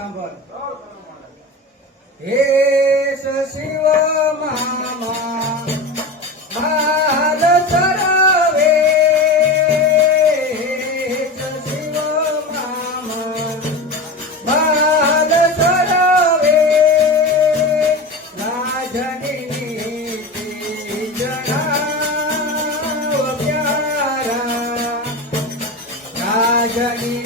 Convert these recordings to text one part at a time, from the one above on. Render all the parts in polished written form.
सांभाळ. हे शिव मामा माल चरावे, शिव मामा माल चरावे, राजनी जनाव प्यारा, राजनी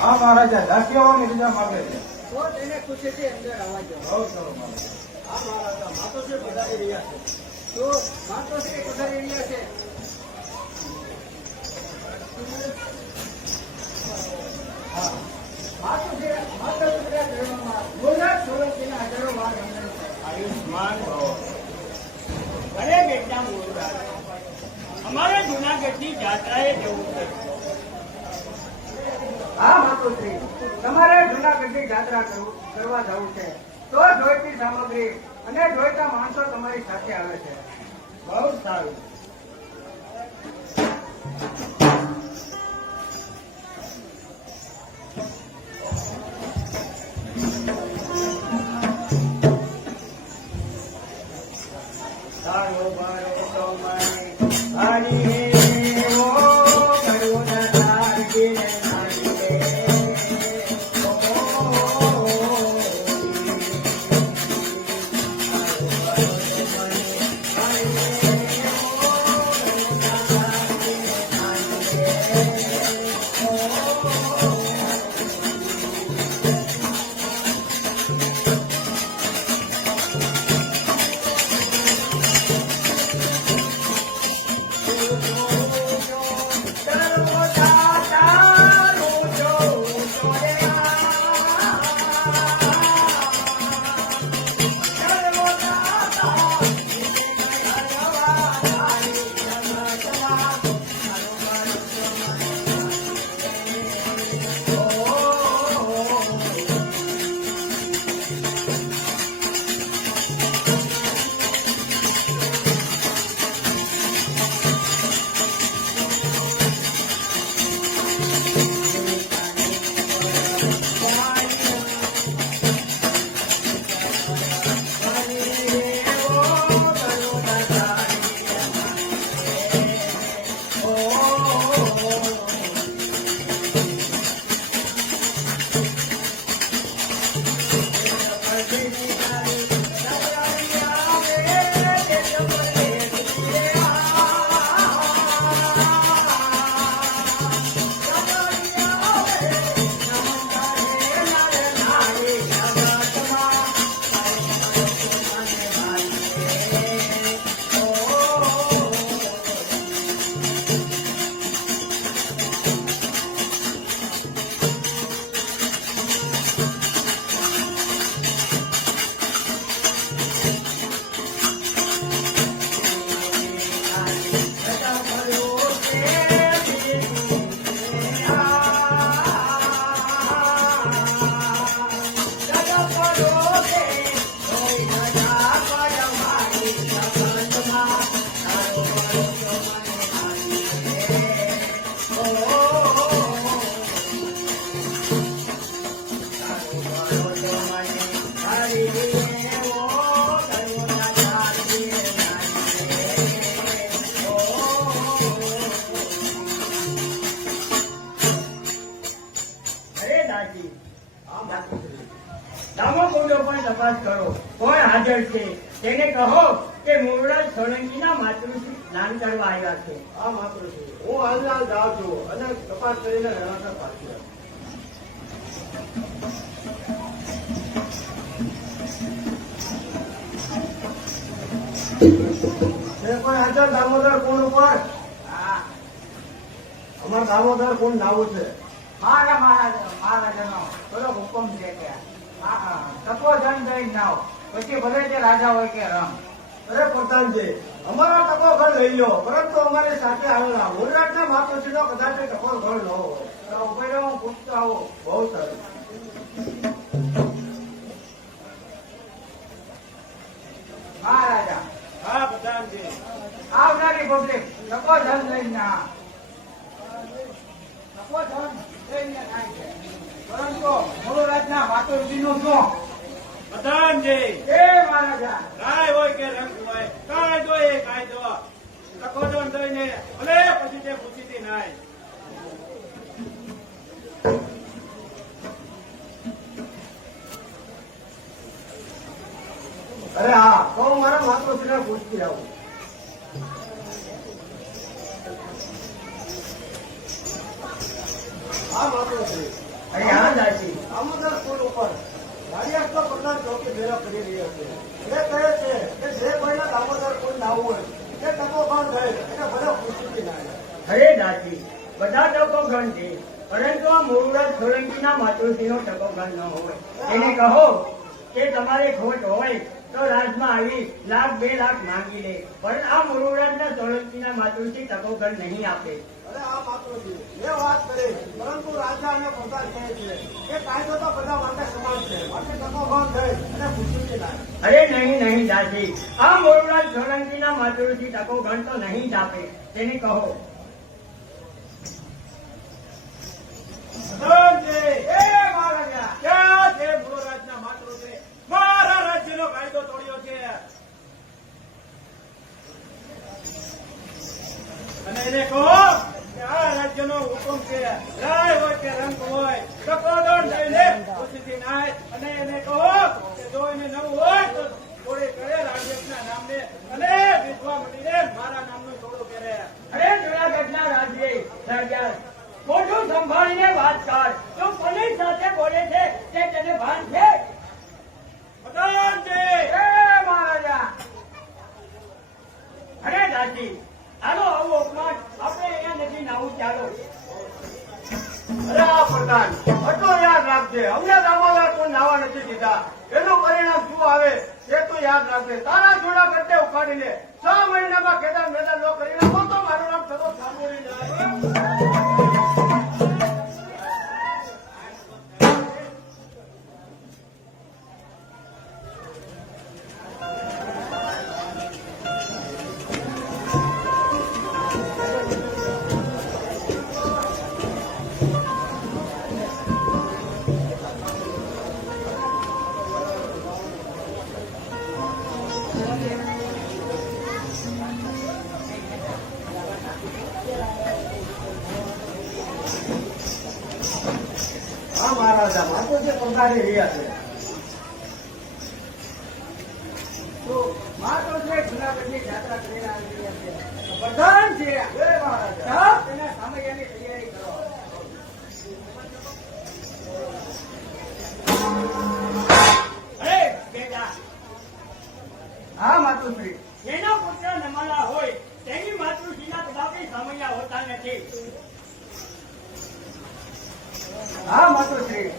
हाँ महाराजा ढाकिया हो नहीं बीजा मांगे तो તેને ખુશીથી અંદર આવવા દો. बहुत चलो महाराज આ મહારાજા માતોશ્રી પધારી રહ્યા છે. તો માતોશ્રી પધારી રહ્યા છે. હા માતોશ્રી જાત્રાએ જવું છે. હા માતુશ્રી, તમારે જૂનાગઢની જાત્રા કરવા જવું છે તો જોઈતી સામગ્રી અને જોઈતા માણસો તમારી સાથે આવે છે. બહુ સારું. સારો બારો સમય હરી ઓ કરુણા તારી નારી રે ઓ તપાસ કરો કોણ હાજર છે તેને કહો કે મુરડા સોલંકીના માતૃશ્રી સ્નાન કરવા આવ્યા છે. હા માતુશ્રી, હું હાલના જાઉં છું અને તપાસ કરીને રણાસર પાછી આવું. કોઈ હાજર દામોદર કુંડ ઉપર? હા, અમાર દામોદર કુંડ નાવું છે. મારા મહારાજાનો થોડો હુકમ છે કે તપોધન દઈ નાવ, પછી ભલે તે રાજા હોય કે રમ. અરે પ્રધાનજી, અમારો ટકો ઘર લઈ લો, પરંતુ અમારી સાથે આવેલા મુરરાજના માતુશ્રીનો કદાચ ટકો ઘર ન હોય. તો ઉભો રહો, હું પૂછતો આવું. બહુ સરસ. મહારાજા, હા પ્રધાનજી. આવનારી પબ્લિક તપોધન લઈને તપોધન લઈને થાય છે, પરંતુ મૂળરાજના માતુશ્રીનું શું? પ્રધાનજી, એ મહારાજા, કાંઈ હોય કે રંગ હોય, કાયદો એ કાયદો. તકોદન દઈને ભલે પછી તે પૂછીતી નાય. અરે હા, તો હું મારા માતુશ્રીને પૂછતી આવું. હા માતુશ્રી, અહીં હા દાસી, દામોદર પુલ ઉપર ગાડીયાસ્તો પ્રધાન ચોકી ભેરા કરી રહ્યા છે. એ કહે છે કે જે કોઈને દામોદર પુલ નાવું હોય તે ટકો બંધ થાય એને ભલે પૂછતી ના જાય. હરે દાસી, બધા ટકો ગણ છે, પરંતુ આ મૂળરાજ સોલંકીના માતૃશ્રીનો ટકો ગણ ન હોય. એને કહો કે તમારે ખોટ હોય તો રાજમાં આવી લાખ 2 લાખ માંગી લે, પણ આ મૂળરાજના સોલંકીના માતૃશ્રી ટકો ગણ નહીં આપે. અરે આ માતુજી એ વાત કરી, પરંતુ રાજા અને પ્રજા કહે છે કે કાયદો તો બધા માટે સમાન છે, માટે ટકો બંધ થઈ અને ખુશી લાગે. અરે નહીં દાસી, આ મોરલાલ સોલંકીના માતુજી ટકો ગણ તો નહીં જ આપે. તેને કહો. મદનજી, એ મહારાજા, ક્યાં છે મૂળરાજના માતૃશ્રી? મારા રાજ્યનો કાયદો તોડ્યો છે અને એને કહો કે આ રાજ્યનો હુકમ છે, રાય હોય કે રંગ હોય, ટકોડોળ થઈને ખુશીથી નાય. અને એને કહો કે જો એને નવું હોય તો થોડી કરે રાજ્યના નામને અને વિધવા મળીને મારા નામનું થોડું કરે. અરે જુનાગઢના રાજા, મોઢું સંભાળીને વાત કર. તું કોની સાથે બોલે છે તે તને ભાન છે? મદનજી, એ મહારાજા. અરે દાસી, હાલો આવું અપમાન આપણે અહીંયા નથી નાવું. ચાલો. અરે આ પ્રધાન હતો યાદ રાખજે, અમને દામાદાર કોઈ નાવા નથી દીધા, એનું પરિણામ શું આવે એ તો યાદ રાખજે. તારા જોડા કરતે ઉખાડીને 6 મહિનામાં ખેડા મેદાન નો કરી નાખો તો મારું નામ સદો સાંભળી જાય. હા મહારાજા, માતુજી પધારી રહ્યા છે. તો માતુજી જુનાગઢની યાત્રા કરીને આવી રહ્યા છે. પ્રધાન છે. એ મહારાજા, હા, તેના સામૈયાની તૈયારી કરો. અરે બેટા, હા માતુશ્રી. જેનો પુત્ર નમાલા હોય તેની માતૃશ્રીના કદાપી સામૈયા હોતા નથી. હા માતુશ્રી,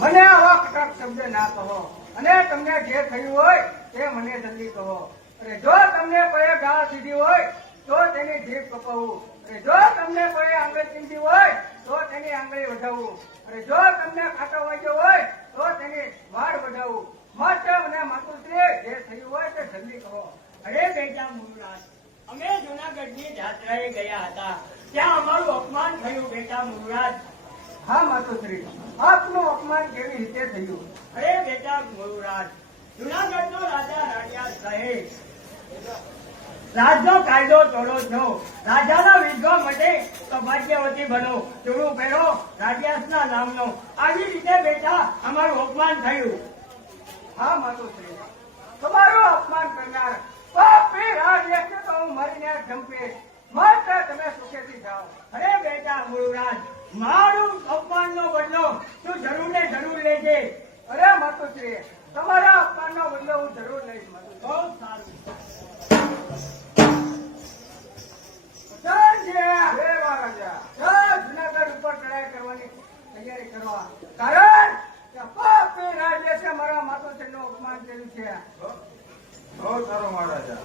મને આવા કટક શબ્દ ના કહો અને તમને જે થયું હોય તે મને જલ્દી કહો. અને જો તમને કોઈ ગાળ સીધી હોય તો તેની જીભ કપાવવું, અને જો તમને કોઈ આંગળી ચીંધી હોય તો તેની આંગળી વધાવવું, અને જો તમને ખાટો વાગ્યો હોય તો તેની વાળ વધાવવું. માટે મને માતુશ્રી જે થયું હોય તે જલ્દી કહો. અરે બેટા મુરુરાજ, અમે જુનાગઢની યાત્રાએ ગયા હતા, ત્યાં અમારું અપમાન થયું. બેટા મુરુરાજ, હા માતુશ્રી, આપનું અપમાન કેવી રીતે થયું? અરે બેટા મુરુરાજ, જુનાગઢનો રાજા રાડિયા કહે રાજનો કાયદો તોડો છો, રાજાના વિધવા માટે સૌભાગ્યવતી બનો, ચૂડું પહેરો રાડિયાસના નામનો. આવી રીતે બેટા અમારું અપમાન થયું. હા માતુશ્રી, તમારું અપમાન કરનાર પાપી રાજ્યને તો હું મરીને જંપીશ, માટે તમે સુખેથી જાઓ. અરે બેટા મુરુરાજ, મારું અપમાનનો બદલો તું જરૂર ને જરૂર લેજે. અરે માતુશ્રી, તમારા અપમાનનો બદલો હું જરૂર લઈશ માતુશ્રી. બહુ સારું. પ્રધાનજી, હે મહારાજા, જુનાગઢ ઉપર ચડાઈ કરવાની તૈયારી કરવા, કારણ કે પાપી રાજ્ય છે મારા માતુશ્રીનું અપમાન કર્યું છે. બહુ સારું મહારાજા.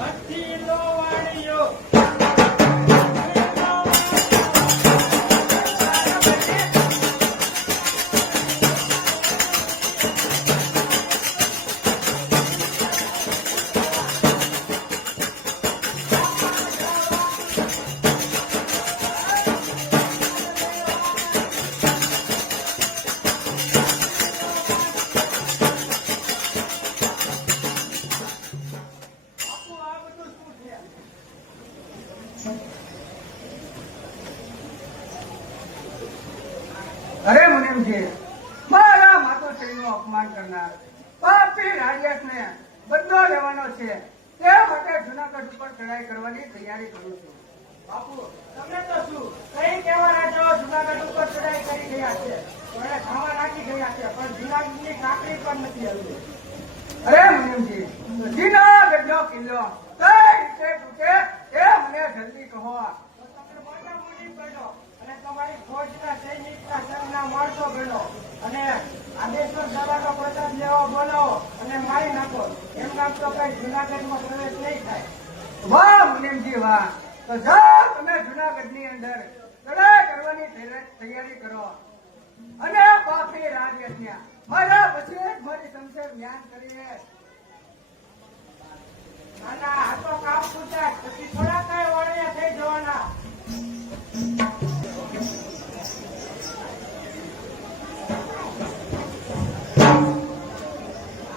હસ્તીનો વાણિયો અરે મુનિમજી, મારા માતુશ્રીનું અપમાન કરનાર પાપી રાજ્યને બદલો લેવાનો છે, તે માટે જુનાગઢ ઉપર ચડાઈ કરવાની તૈયારી કરું છું. બાપુ, તમે તો શું કઈ કેવા રાજાઓ જુનાગઢ ઉપર ચડાઈ કરી ગયા છે, ઘોડે ખાવા નાખી ગયા છે, પણ જુનાગઢની કાંકરી પણ નથી આવી. અરે મુનિમજી, જુનાગઢનો કિલ્લો કઈ રીતે તૂટે એ મને જલ્દી કહો. તો તમે મોટા મોટી બનો અને તમારી ફોજના સૈનિકના સંઘના માણસો બનો અને આદેશ્વર દવાનો પ્રતાપ લેવા બોલાવો અને મારી નાખો. એમ એમ કામ તો કઈ જુનાગઢમાં પ્રવેશ નહીં થાય. વાહ મુનિમજી વાહ. તો જાઓ તમે જુનાગઢની અંદર લડાઈ કરવાની તૈયારી કરો અને પાછી રાજયજ્ઞ મારા પછી જ મારી શમશેર જ્ઞાન કરીએ. ના આ તો કામ પૂછાય પછી થોડા કઈ વળ્યા થઈ જવાના.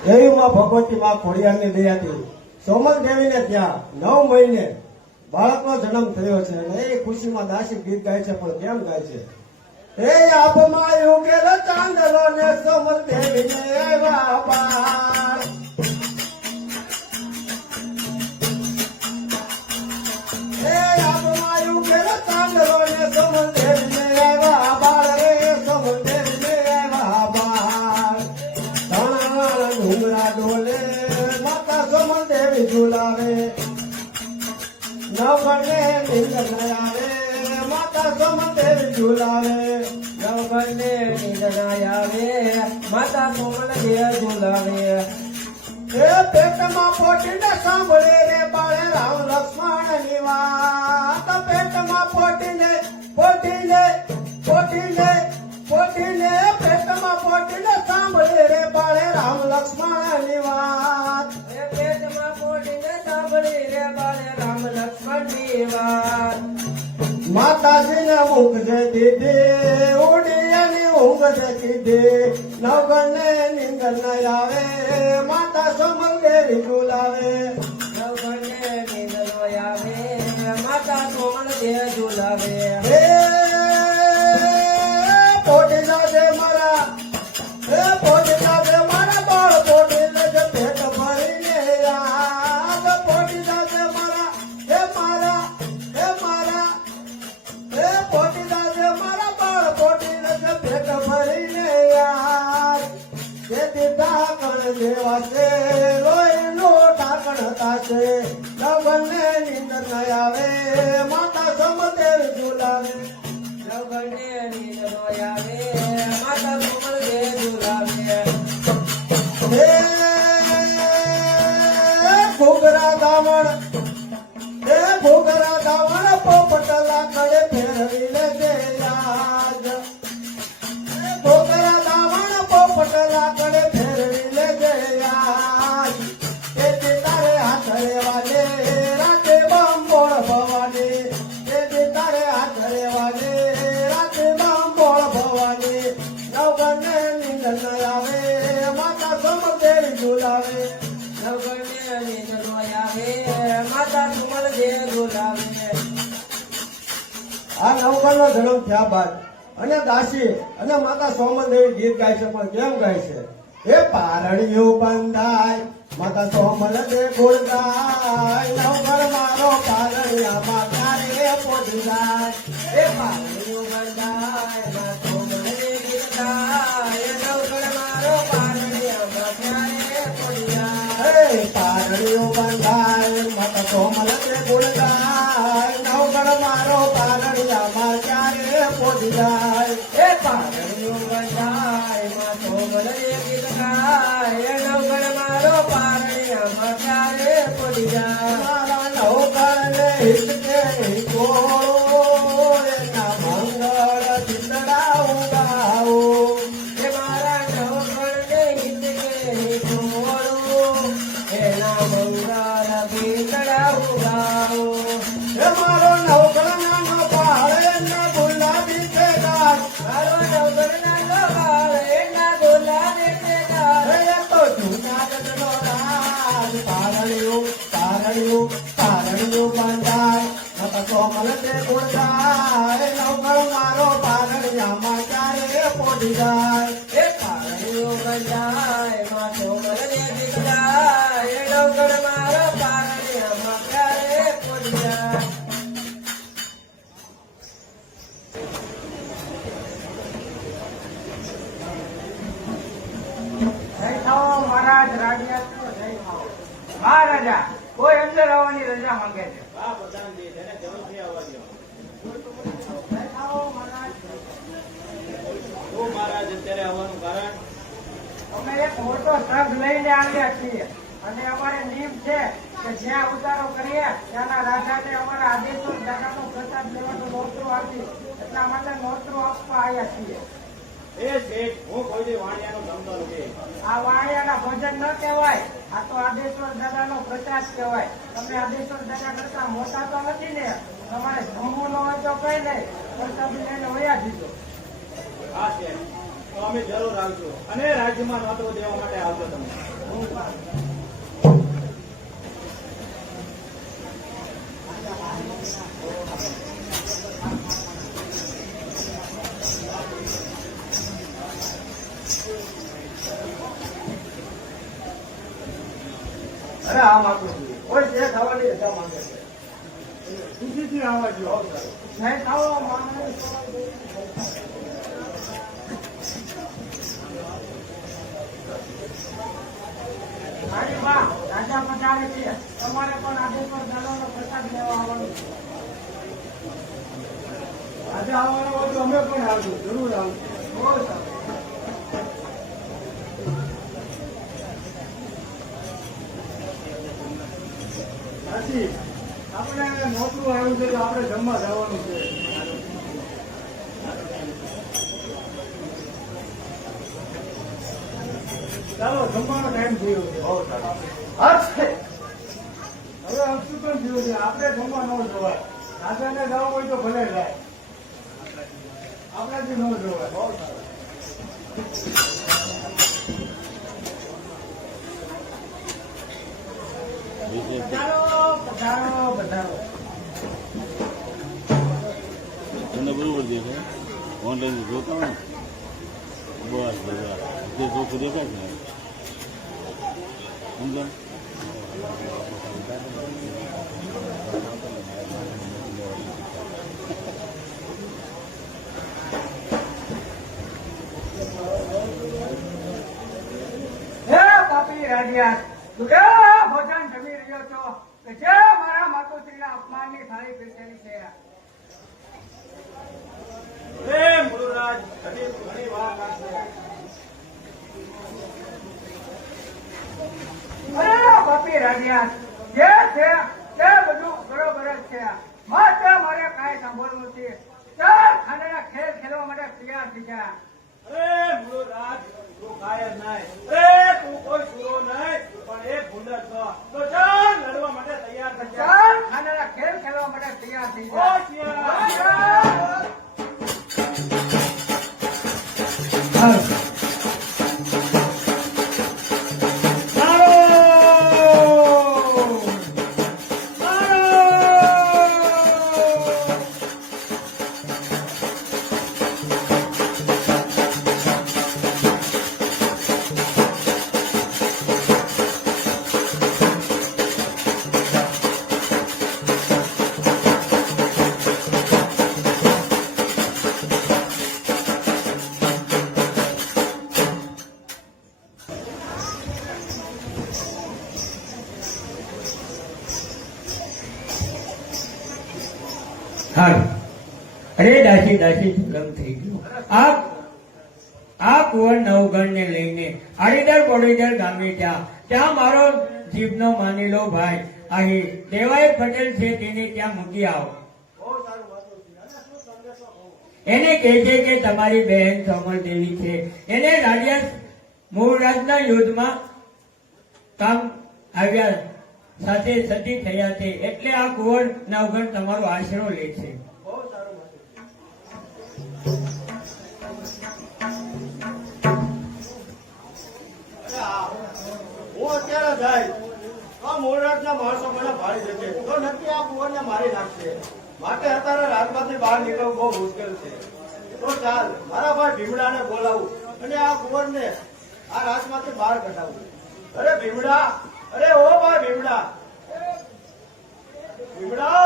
દેવીમાં ભગવતી માં ખોડિયારની દયાથી સોમલ દેવીને ત્યાં 9 મહિને બાળકનો જન્મ થયો છે અને એ ખુશીમાં દાસી ગીત ગાય છે. પણ કેમ ગાય છે? એ આપમાં યુગેલ ચાંદલો ને સોમલ દેવીને આવ્યા બાળ. એ આપમાં યુગેલ ચાંદલો ને સોમલ દેવીને આવ્યા બાળ રે સોમલ દેવીને આવ્યા બાળ. ડુંગરા ડોલે માતા સોમલ દેવી ઝુલાવે નવગણને નીંદર ન આવે માતા સોમલ દેવી ઝુલાવે નવગણને નીંદર ન આવે માતા સોમલ દેવી ઝુલાવે. એ પેટમાં પોટીને સાંભળે રે બાળે રામ લક્ષ્મણ ની વાત. પેટમાં પોટીને પોટીને પોટીને પોટીને પેટમાં પોટીને સાંભળે રે બાળે રામ લક્ષ્મણ ની વાત. એ પેટમાં પોટીને સાંભળે રે બાળે રામ લક્ષ્મણ ની વાત. માતાજીને ઊંઘ છે દીધી ઉડિયાની ઊંઘ છે કીધી નવગણને નીંદર ન આવે માતા સોમલ દેવી ઝુલાવે નવગણને નીંદર ન આવે માતા સોમલ દેવી ઝુલાવે. પોટી જાજે મારા પોટી જાજે મારા બાળ પોટી લેજે પેટ ભરીને યાદ. પોટી જાજે મારા હે મારા હે મારા હે પોટી જાજે મારા બાળ પોટી લેજે પેટ ભરીને યાદ. તેથી ઢાંકણ જેવા છે લોહીનું ઢાંકણ થશે નવગણને નીંદર ન આવે માતા સોમલ દેવી ઝુલાવે નવગણને નીંદર ન આવે માતા સોમલ દેવી ઝુલાવે. હે ઘૂઘરા દામણ હે ઘૂઘરા દામણ પોપટ લાકડે ફેરવી લેજે યાદ. ઘૂઘરા દામણ પોપટ લાકડે ફેરવી લેજે યાદ. તેથી તારે હાથ રેવાને રાતે બંબોળ ભવાની. તેથી તારે હાથ રેવાને રાતે બંબોળ ભવાની. નવગણને નીંદર ન આવે માતા સોમલ દેવી ઝુલાવે નવગણને નીંદર ન આવે માતા સોમલ દેવી ઝુલાવે. આ નવગણનો જન્મ થયા બાદ અને દાસી અને માતા સોમલ દેવી ગીત ગાય છે. પણ કેમ ગાય છે? એ પારણિયું બંધાય માતા સોમલ દે ગુણ ગાય નવગણ મારો પારણિયામાં ક્યારે પોઢી જાય. એ પારણિયું બંધાય માતા સોમલ દે ગીત ગાય નવગણ મારો પારણિયામાં ક્યારે પોઢી જાય. એ પારણિયું બંધાય માતા સોમલ દે ગુણ ગાય નવગણ મારો પારણિયામાં ક્યારે પોઢી જાય. એ પારણિયું બંધાય માતા સોમલ દે ગીત ગાય નવગણ મારો પારણિયામાં ક્યારે પોઢી જાય. મારા નવગણને હિત કે હિતોળો એના મંગળ ચિંતડાવું ગાવું. એ મારા નવગણને હિત કે હિતોળો એના મંગળ ચિંતડાવું ગાવું. એ મારો નવગણ નાનો પાળે એના ગુલાબી છે ગાય. મારો નવગણ નાનો પાળે એના ગુલાબી છે ગાય. એ તો જૂનાગઢનો રાજ પારણિયું પારણિયું પારણિયું બંધાય માતા સોમલ દે ગુણ ગાય નવગણ મારો પારણિયામાં ક્યારે પોઢી જાય. એ પારણિયું બંધાય માતા સોમલ દે ગીત ગાય નવગણ મારો પારણિયામાં ક્યારે પોઢી જાય. જય થાઓ મહારાજ રાજ્ય જય થાઓ. મહારાજા કોઈ અંદર આવવાની રજા માંગે છે. વાહ પ્રધાનજી જેને જરૂરથી આવવા દો. જય થાઓ મહારાજ. શું મહારાજ અત્યારે આવવાનું કારણ? અમે એક મોટો સગ લઈને આવ્યા છીએ અને અમારે નિયમ છે કે જ્યાં ઉતારો કરીએ ત્યાંના રાજાને અમારા આદેશો દાદાનો પ્રસાદ લેવાનો નોતરું આપી એટલા માટે નોતરું આપવા આવ્યા છીએ. એ શેઠ, હું કોઈ દી વાણિયાનો જમતો નથી. આ વાણિયાના ભોજન ન કહેવાય, આ તો આદેશ્વર દાદાનો પ્રસાદ કહેવાય. તમે આદેશ્વર દાદા કરતા મોટા તો નથી ને, તમારે જમવું ન હોય તો કઈ નહીં, પ્રસાદ લઈને વયા દીધો. હા શેઠ, તો અમે જરૂર આવશું અને રાજ્યમાં નોતરો દેવા માટે આવજો તમે. અરે આ માતુશ્રી કોઈ જે ખાવાની રજા માંગે છે ખુશીથી આવવા જો. નહીં ખાઓ મામા. મારી બા રાજા પધારે છે, તમારે પણ આદેશ્વર દાદાનો પ્રસાદ લેવા આવવાનું છે. આજે આવવાના હોય તો અમે પણ આવશું, જરૂર આવશું. બહુ સારું. સાચી, આપણે નોતરું આવ્યું છે તો આપણે જમવા જવાનું છે. ચાલો, જમવાનો ટાઈમ થયો છે. બહુ સારું હવે શું પણ થયું છે, આપણે જમવા ન જવાય. રાજાને જવું હોય તો ભલે જાય, આપણાથી ન જવાય. બહુ સારું. પધારો પધારો પધારો. તમને બરોબર દેખાય ઓનલાઈન જોતા હોય ને બસ બધા જે ચોખ્ખું દેખાય છે ને સમજા હે પાપી રાડિયા, તું કેવા ભોજન જમી રહ્યો છો કે જે મારા માતુશ્રીના અપમાનની થાળી પીરસેલી છે? મુરુરાજ, ઘણી વાર લાગશે. અરે પાપી રાડિયા, જે છે તે બધું બરોબર જ છે, માત્ર મારે કાંઈ સાંભળવું નથી. ચાલ ખાનાના ખેલ ખેલવા માટે તૈયાર થઈ જા. અરે મુરુરાજ, તું કાય જ નહીં. અરે તું કોઈ સુરો નહીં, પણ એક ભૂંડર છો. તો ચાલ, લડવા માટે તૈયાર થઈ જા. ચાલ ખાનાના ખેલ ખેલવા માટે તૈયાર થઈ જા. હોશિયાર. અરે દાસી દાસી જુલમ થઈ ગયો. આ કુંવર નવગણને લઈને આડીદર બોડીદર ગામે ત્યાં મારો જીભનો માનીલો ભાઈ અહીં દેવાય પટેલ છે તેને ત્યાં મૂકી આવો. એને કહે છે કે તમારી બહેન સોમલ દેવી છે, એને રાડિયા મૂળરાજના યુદ્ધમાં કામ આવ્યા સાથે સતી થયા છે, એટલે આ કુંવર નવગણ તમારો આશરો લે છે. હું અત્યારે જાય તો મોરરાજના માણસો મને ભાળી જશે તો નક્કી આ કુંવરને મારી નાખશે. માટે અત્યારે રાજમાંથી બહાર નીકળવું બહુ મુશ્કેલ છે. તો ચાલ મારા ભાઈ ભીમડાને બોલાવું અને આ કુંવરને આ રાજમાંથી બહાર કઢાવું. અરે ભીમડા, અરે ઓ ભાઈ ભીમડા, ભીમડા.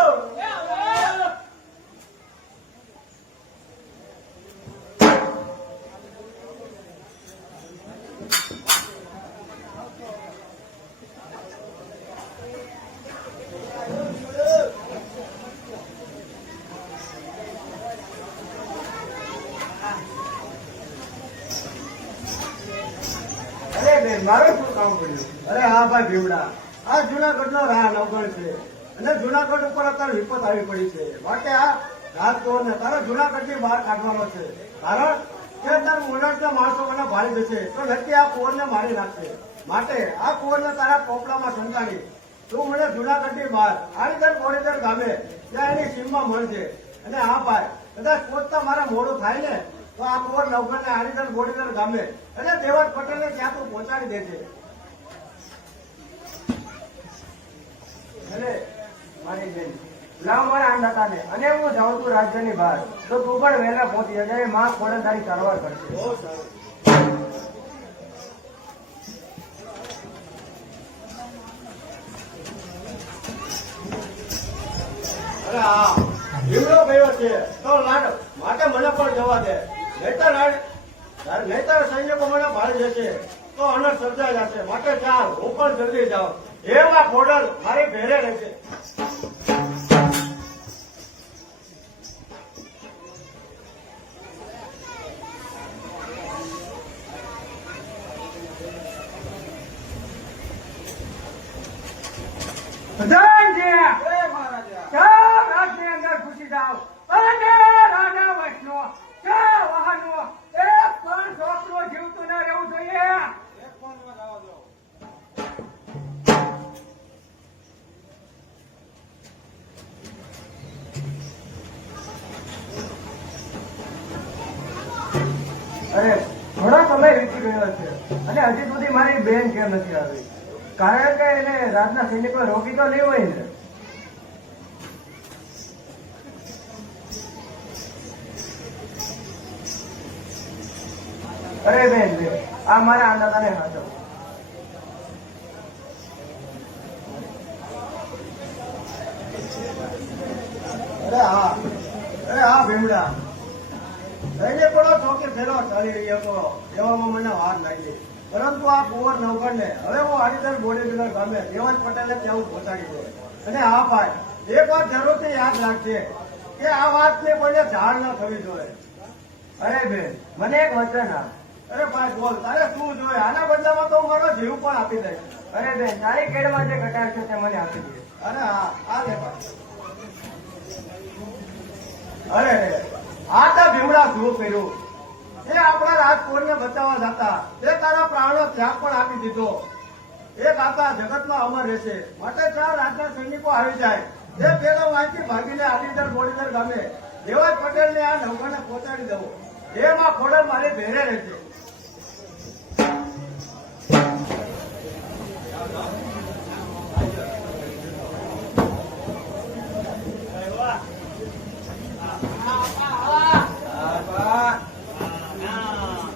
મારું શું કામ કરાવવું પડ્યું. અરે હા ભાઈ ભીમડા, આ જુનાગઢનો રાહ નવગણ છે અને જુનાગઢ ઉપર અત્યારે વિપત આવી પડી છે. માટે આ રાજકોટને તારે જુનાગઢની બહાર કાઢવાનો છે. કારણ કે તાર મુરડના માણસો મને ભાળી દેશે તો નક્કી આ કુંવરને મારી નાખશે. માટે આ કુંવરને તારા પોપડામાં સંતાડી તું મને જુનાગઢની બહાર આણીદર બોડીદર ગામે ત્યાં એની સીમમાં મળશે. અને હા ભાઈ, કદાચ પહોંચતા મારા મોડું થાય ને તો આ કુંવર નવગણને આણીદર બોડીદર ગામે અને દેવત પટેલને ત્યાં તું પહોંચાડી દેજે. અરે મારી બેન, લાવ મારા આંદાતાને અને હું જાઉં છું રાજ્યની બહાર, તો તું પણ વહેલા પહોંચી જજે. માં ખોડે તારી સારવાર કરશે. બહુ સારું. અરે હા, ભીમડો ગયો છે તો લાડ માટે મને પણ જવા દે. નહીતર સૈનિકો મને ભાળી જશે તો અનર્થ સર્જાઈ જશે. માટે ચાલ, હું પણ જલ્દી જાઉં. એવા ખોડલ મારી ભેરે રહેશે. પ્રધાનજી, જય મહારાજા. ચાર રાજની અંદર ઘૂસી જાઓ અને રાજા વૈષ્ણવ ચાર વાહનો એક પણ છોકરો જીવતું ન રહેવું જોઈએ. એક પણ ન જવા દો. અરે ઘણો સમય વીતી ગયો છે અને હજી સુધી મારી બેન કેમ નથી આવી? કારણ કે એને રાજના સૈનિકો રોકી તો નહીં હોય ને. અરે બેન, આ મારા આંદાતાને હાથો. અરે હા ભીમડા, સૈનિકોનો ચોકી ફેરો ચાલી રહ્યો હતો એવામાં મને વાર લાગી. પરંતુ આ કુંવર નવગણને હવે હું આડીદર બોડીદર ગામે દેવત પટેલને ત્યાં હું પહોંચાડી દઉં. અને હા ભાઈ, એક વાત જરૂરથી યાદ રાખજે કે આ વાતને કોઈને જાણ ન થવી જોઈએ. અરે બેન, મને એક વચન આપ. અરે ભાઈ બોલ, તારે શું જોઈએ? આના બદલામાં તો હું મારો જીવ પણ આપી દઈશ. અરે બેન, તારી કેડમાં જે ઘટાડ છે તે મને આપી દે. અરે હા, આ લે ભાઈ. અરે આ તો ભીમડા શું કર્યું? એ આપણા રાજકોટને બચાવવા જતા તે તારા પ્રાણો ત્યાગ પણ આપી દીધો. એક આતા જગતમાં અમર રહેશે. માટે ચાર રાજના સૈનિકો આવી જાય તે પેલો વાંચી ભાગીને આદિદર બોડીદર ગામે દેવજ પટેલને આ નવગણને પહોંચાડી દઉં. એમાં ખોડલ મારી ભેરે રહેશે.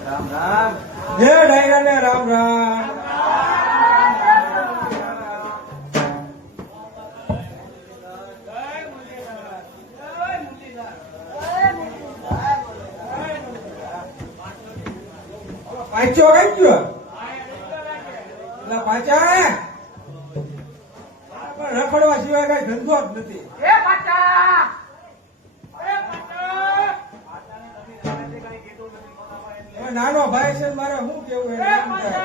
રામ રામ. જય ડાયરાને રામ રામ. પાંચો કઈ ગયો? એટલે પાંચા પણ રખડવા સિવાય કઈ ધંધો જ નથી. એ પાછા! હવે નાનો ભાઈ છે ને મારે શું કેવું એને એમ થાય.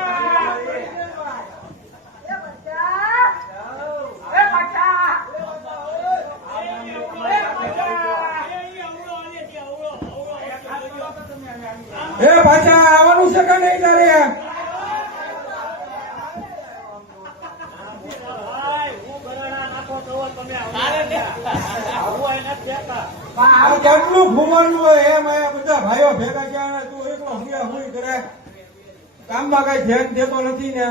એ પાછા આવવાનું છે કે નહીં તારે? આ કેટલું ઘુમવાનું હોય એમ અહીંયા બધા ભાઈઓ ભેગા ગયા ને તું એકલો હુંયા હુંય કરે. કામમાં કઈ ધ્યાન દેતો નથી ને.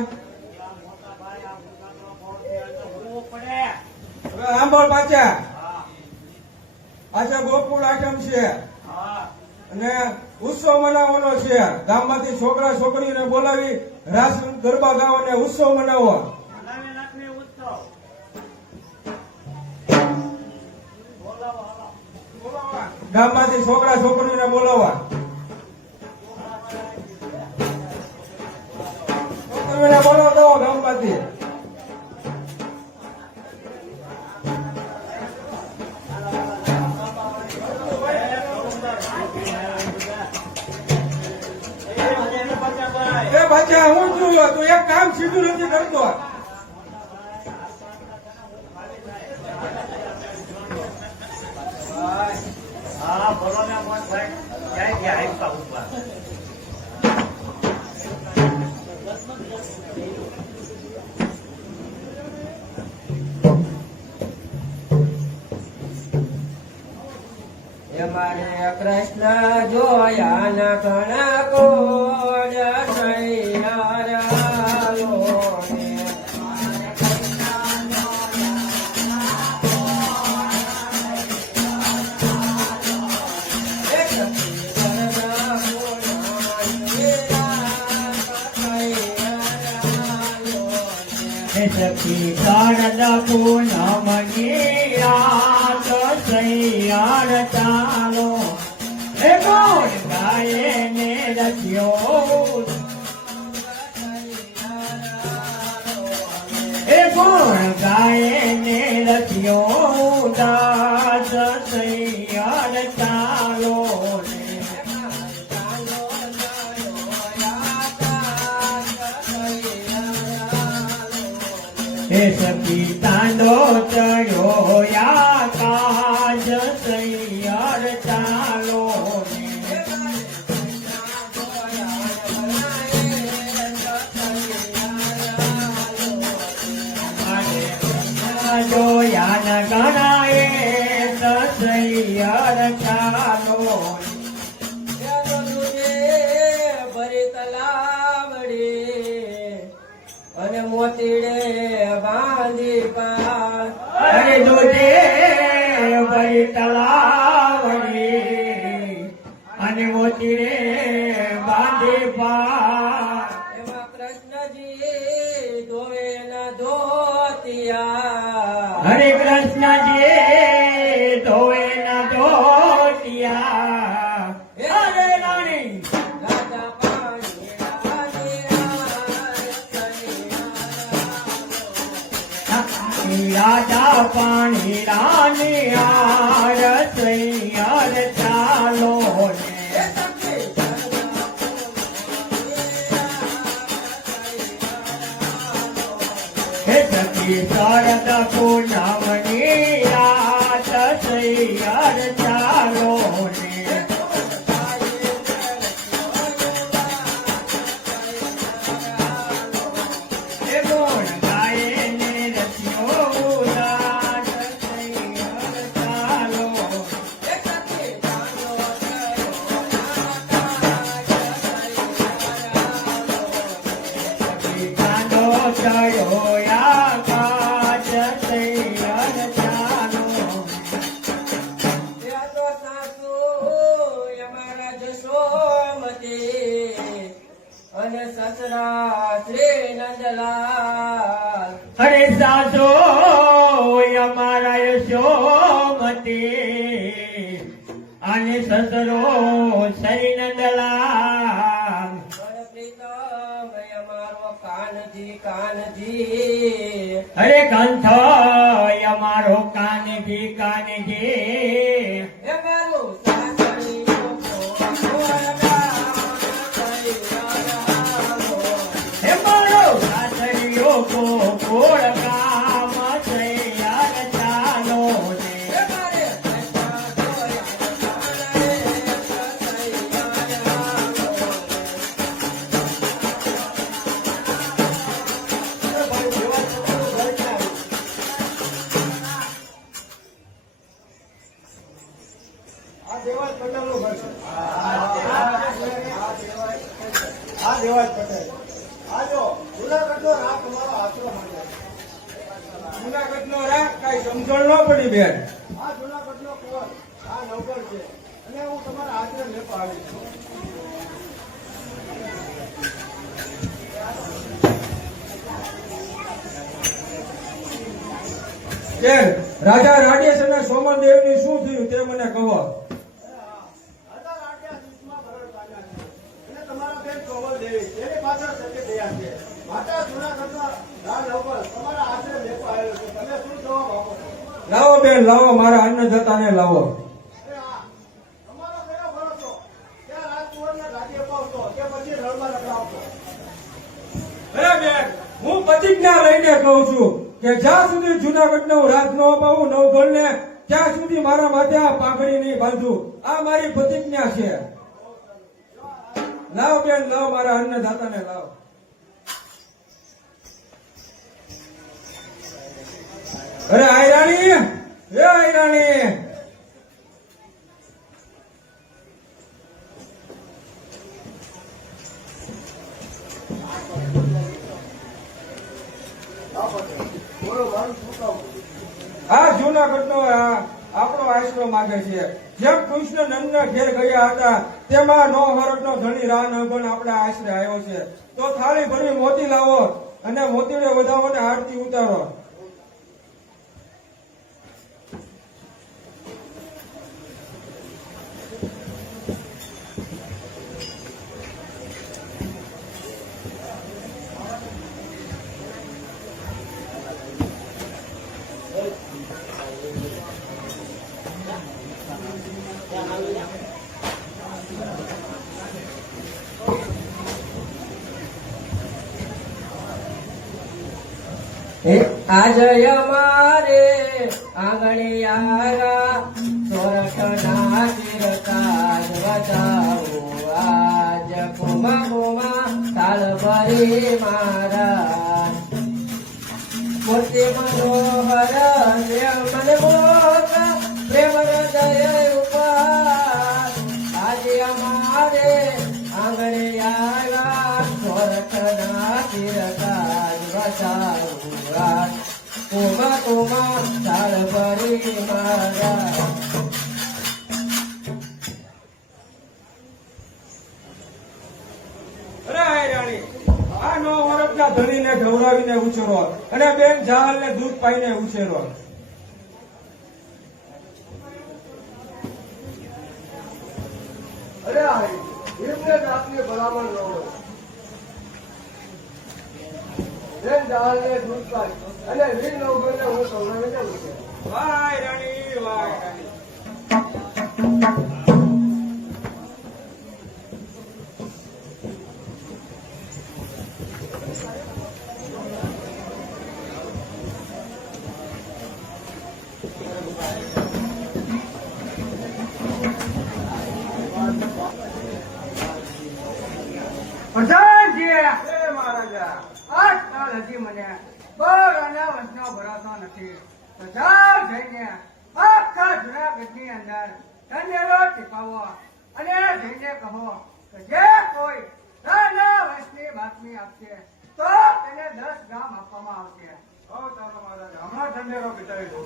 હવે સાંભળ પાછા ગોકુળ આઠમ છે અને ઉત્સવ મનાવવાનો છે. ગામમાંથી છોકરા છોકરીઓને બોલાવી રાસ ગરબા ગાવ અને ઉત્સવ મનાવો. ગામમાંથી છોકરા છોકરીઓને બોલાવવા. છોકરીઓને બોલાવો દો ગામમાંથી. એ પાછા હું છું બોલ્યો તો એક કામ સીધું નથી કરતો. હા બોલો ને મોહનભાઈ ક્યાં ગયા આપ્યા ઉપર મારે કૃષ્ણ જોયા ન ઘણા કોડ સૈયારાલો ને. સખી કાળના પૂનમની રાત સૈયાર ચાલો એ કોણ ગાયે ને રચ્યો એ કોણ ગાયે ને રચ્યો દાસ સૈયાર ચાલો હે સખી તાંડો ચડ્યો આકાશ સૈયાર ચાલો જોયા ન ગણાય સૈયાર ચાલો ભરી તલાવડી અને મોતીડે બાંધી પાર. અરે દોજે ભરી તલાવડી અને મોતી રે બાંધી પાર એમાં કૃષ્ણજી ધોવે ના ધોતિયા. હરે કૃષ્ણજી ધોવે ના ધોતિયા હરે રાણી રાજા પાણી રાજા પાણી રાની આર સૈયાર ચાલો હે સખી શારદ પૂનમની રાત સૈયાર ચાલો હે ગુણ ગાયે ને રચ્યો દાસ સૈયાર ચાલો કાંડો ચડ્યો આકાશ સૈયાર ચાલો અને સસરા શ્રી નંદલાલ. હરે સાસો અમારા યશોમતી અને સસરો શ્રી નંદલાલ પ્રીતમ અમારો કાનજી કાનજી. હરે કંથ અમારો કાનજી કાનજી હે મારું સાસરિયું હે મારો સાસરિયો ગોળ ગામ સૈયાર ચાલો આ દેવાજ પટેલનું ઘર છે. આ દેવાજ પટેલ. આ જો જુનાગઢનો રાત તમારો આશ્રમ છે. જુનાગઢનો રાગ કઈ સમજણ ન પડી બેન. આ જુનાગઢનો કુંવર, આ નવગઢ છે અને હું તમારા આશ્રમ લેવા આવી છું. બેન રાજા રાડેશ અને સોમનદેવ ની શું થયું તે મને કહો. હજાર આટલા દિવસમાં ભરણ પામ્યા છે. અને તમારા બેન સોમલદેવી તેની પાછળ સતી થયા છે. માતા જુનાગઢના રા નવગઢ તમારા આશ્રમ લેવા આવ્યો છે. તમે શું જવાબ આપો છો? લાવો બેન લાવો, મારા અન્નદાતાને લાવો. અરે હા, તમારો કયો ભરોસો? ત્યાં રાજકુંવરને ગાદી અપાવશો કે પછી રણમાં રખડાવશો? અરે બેન, હું પ્રતિજ્ઞા લઈને કહું છું કે જ્યાં સુધી જુનાગઢને હું રાજ ન અપાવું નવગણને, ત્યાં સુધી મારા માથે આ પાઘડી નહીં બાંધું. આ મારી પ્રતિજ્ઞા છે. લાવ બેન, લાવ મારા અન્નદાતાને લાવ. અરે આયરાણી, હે આયરાણી, આ જૂનાગઢનો આપણો આશરો માગે છે. જેમ કૃષ્ણ નંદના ઘેર ગયા હતા તેમાં 9 વર્ષનો ધણી રાહ નગણ આપણા આશરે આવ્યો છે. તો થાળી ભરી મોતી લાવો અને મોતીડે વધાવો ને આરતી ઉતારો. આજ અમારે આંગણિયારા સોરઠના તીરકાજ વધાવો. આજ કુમા કુમા તાલ ભરી મારા મોતી મનોહર મન મોક પ્રેમ હૃદય ઉપાર. આજે અમારે આંગણિયારા સોરઠના તીરકાજ વધાવો. કુમા કુમા તાલ ભરી મારા. અરે આયરાણી, આ 9 વર્ષના ધણીને ઢવરાવીને ઉછેરો અને બેન જહાલને દૂધ પાઈને ઉછેરો. અરે આઈ એમને જાતની ભલામણ ન હોય. બેન જહાલને દૂધ પાય અને વીર નવગણને હું સૌરાવી દઉં છું. વાહ આયરાણી, વાહ આયરાણી. પ્રધાનજી, એ મહારાજા, આજકાલ હજી મને બરાના વંશનો ભરોસો નથી. તો જાઓ જઈને આખા જુનાગઢની અંદર ઢંઢેરો ટીપાવો અને જઈને કહો કે જે કોઈ રાના વંશની બાતમી આપશે તો તેને 10 ગામ આપવામાં આવશે. હો ચાલો મહારાજા, હમણાં ઢંઢેરો પીટાવી દઉં.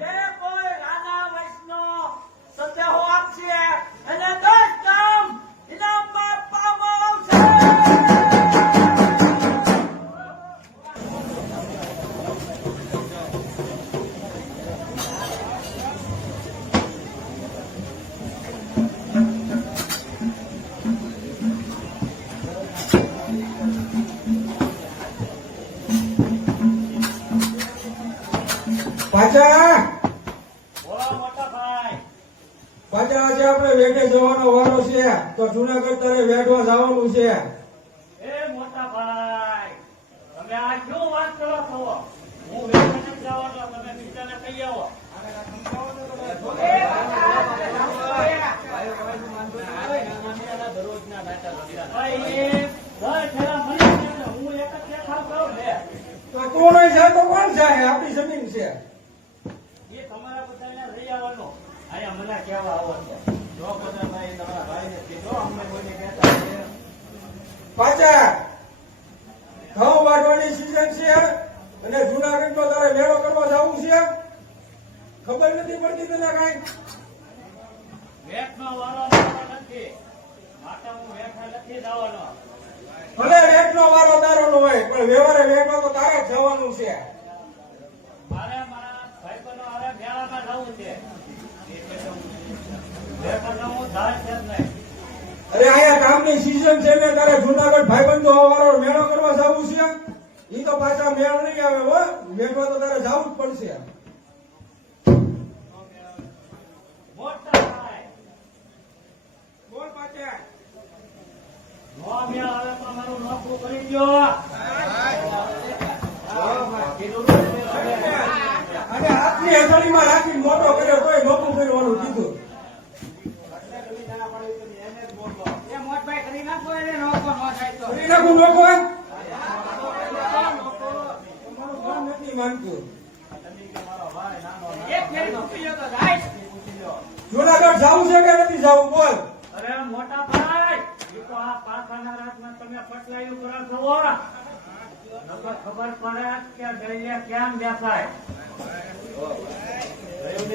જે કોઈ રાણા વંશનો સંદેહો આપશે એને 10 ગામ ઇનામમાં આપવામાં આવશે. પાછા બોલો મોટા ભાઈ. પાછા આજે આપણે વેઠે જવાનો વારો છે. તો જુનાગઢ તારે વેઠવા જવાનું છે. એ મોટા ભાઈ, તમે આ શું વાત કરો છો? હું વેઠે નથી જવાનો, તમે બીજાને કહી આવો. ભાઈ, એ 10 ફેરા મળી ગયા ને હું એક જ દેખાવ કરું ને. તો તું નહીં જાય તો કોણ જાય? આપણી જમીન છે. એ તમારા બધાને લઈ આવવાનો. અહીંયા મને કહેવા આવો છો. જો બધા ભાઈ તમારા ભાઈને કીધો, અમને કોઈને કહેતા નથી. પાછા ઘઉં વાટવાની સીઝન છે અને જુનાગઢનો તારે મેળો કરવા જવું છે. ખબર નથી પડતી તને કાંઈ? વેઠનો વારો મારો નથી, માટે હું વેઠે નથી જવાનો. ભલે વેઠનો વારો તારો નો હોય પણ વ્યવહારે વેઠો તો તારે જ જવાનું છે. મારે મારા ભાઈબંધો હારે મેળામાં જવું છે. વેઠનો હું જાય છે જ નહીં. અરે અહીંયા કામની સીઝન છે ને તારે જુનાગઢ ભાઈબંધો વાળો મેળો કરવા જવું છે. ઈ તો પાછા મેળ નહીં આવે હો. મેળવા તો તારે જવું જ પડશે. મોટા ભાઈ બોલ પાછા. નો મેળ આવે તો મારું નોકરું કરી દ્યો. અને હાથની હથેળીમાં રાખી મોટો કર્યો તોય નોકરું કરવાનું કીધું. એ મોટભાઈ કરી નાખો એને નોખો ન થાય તો. કરી નાખું નોખો? તમારું કામ નથી માનતું. એક ફેરી મૂકી લ્યો તો જાય. જુનાગઢ જાવું છે કે નથી જાવું બોલ. અરે મોટા ભાઈ ઈ તો આ પાછાના રાતમાં તમે પટલાયું કરો છો નકર ખબર પડે કે દરિયા કેમ બેસાય.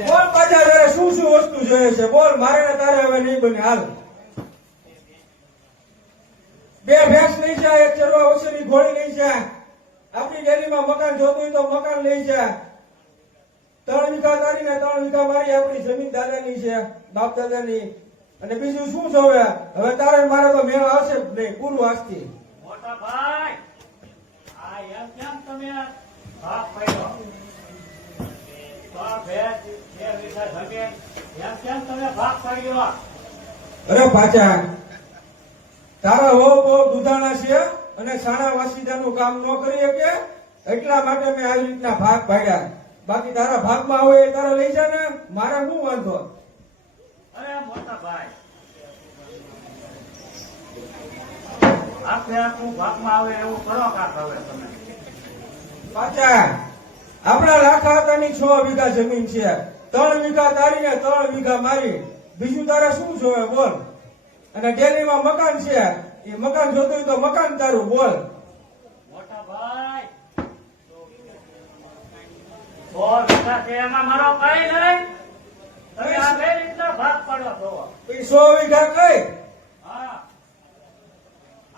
બોલ પાછા તારે શું શું વસ્તુ જોઈએ છે બોલ. મારે ને તારે હવે નહીં બને. હાલ 2 ભેંસ લઈ જા, 1 ચરવા ઓછેની ઘોડી લઈ જા. આપણી ડેલીમાં મકાન જોતું હોય તો મકાન લઈ જા. 3 વીઘા તારી ને 3 વીઘા મારી આપણી જમીન દાદાની છે, બાપ દાદાની. અને બીજું શું છે હવે તારે ને મારે તો મેળ આવશે જ નહીં પૂરું આજથી. મોટા ભાઈ આ એમ કેમ તમે ભાગ પાડ્યો? તો આ ભેંસ 2 વીઘા જગે એમ કેમ તમે ભાગ પાડ્યો? અરે પાછા તારા હો બહુ દુધાણા છે અને સાણા વાસીદાનું કામ ન કરી શકે એટલા માટે મેં આવી રીતના ભાગ પાડ્યા. બાકી તારા ભાગમાં આવે એ તારે લઈ જા ને. મારે શું વાંધો? અરે મોટા ભાઈ આપણે આખું ભાગમાં આવે એવું કરો કાક હવે તમે. પાછા આપણા લાખા હતાની 6 વીઘા જમીન છે. 3 વીઘા તારી ને 3 વીઘા મારી. બીજું તારે શું જોવે બોલ. અને ડેલીમાં મકાન છે. એ મકાન જોતું હોય તો મકાન તારું બોલ. મોટા ભાઈ 100 વીઘા છે એમાં મારો કઈ નહીં. તમે આ બે રીતના ભાગ પાડો છો. એ 100 વીઘા કઈ? હા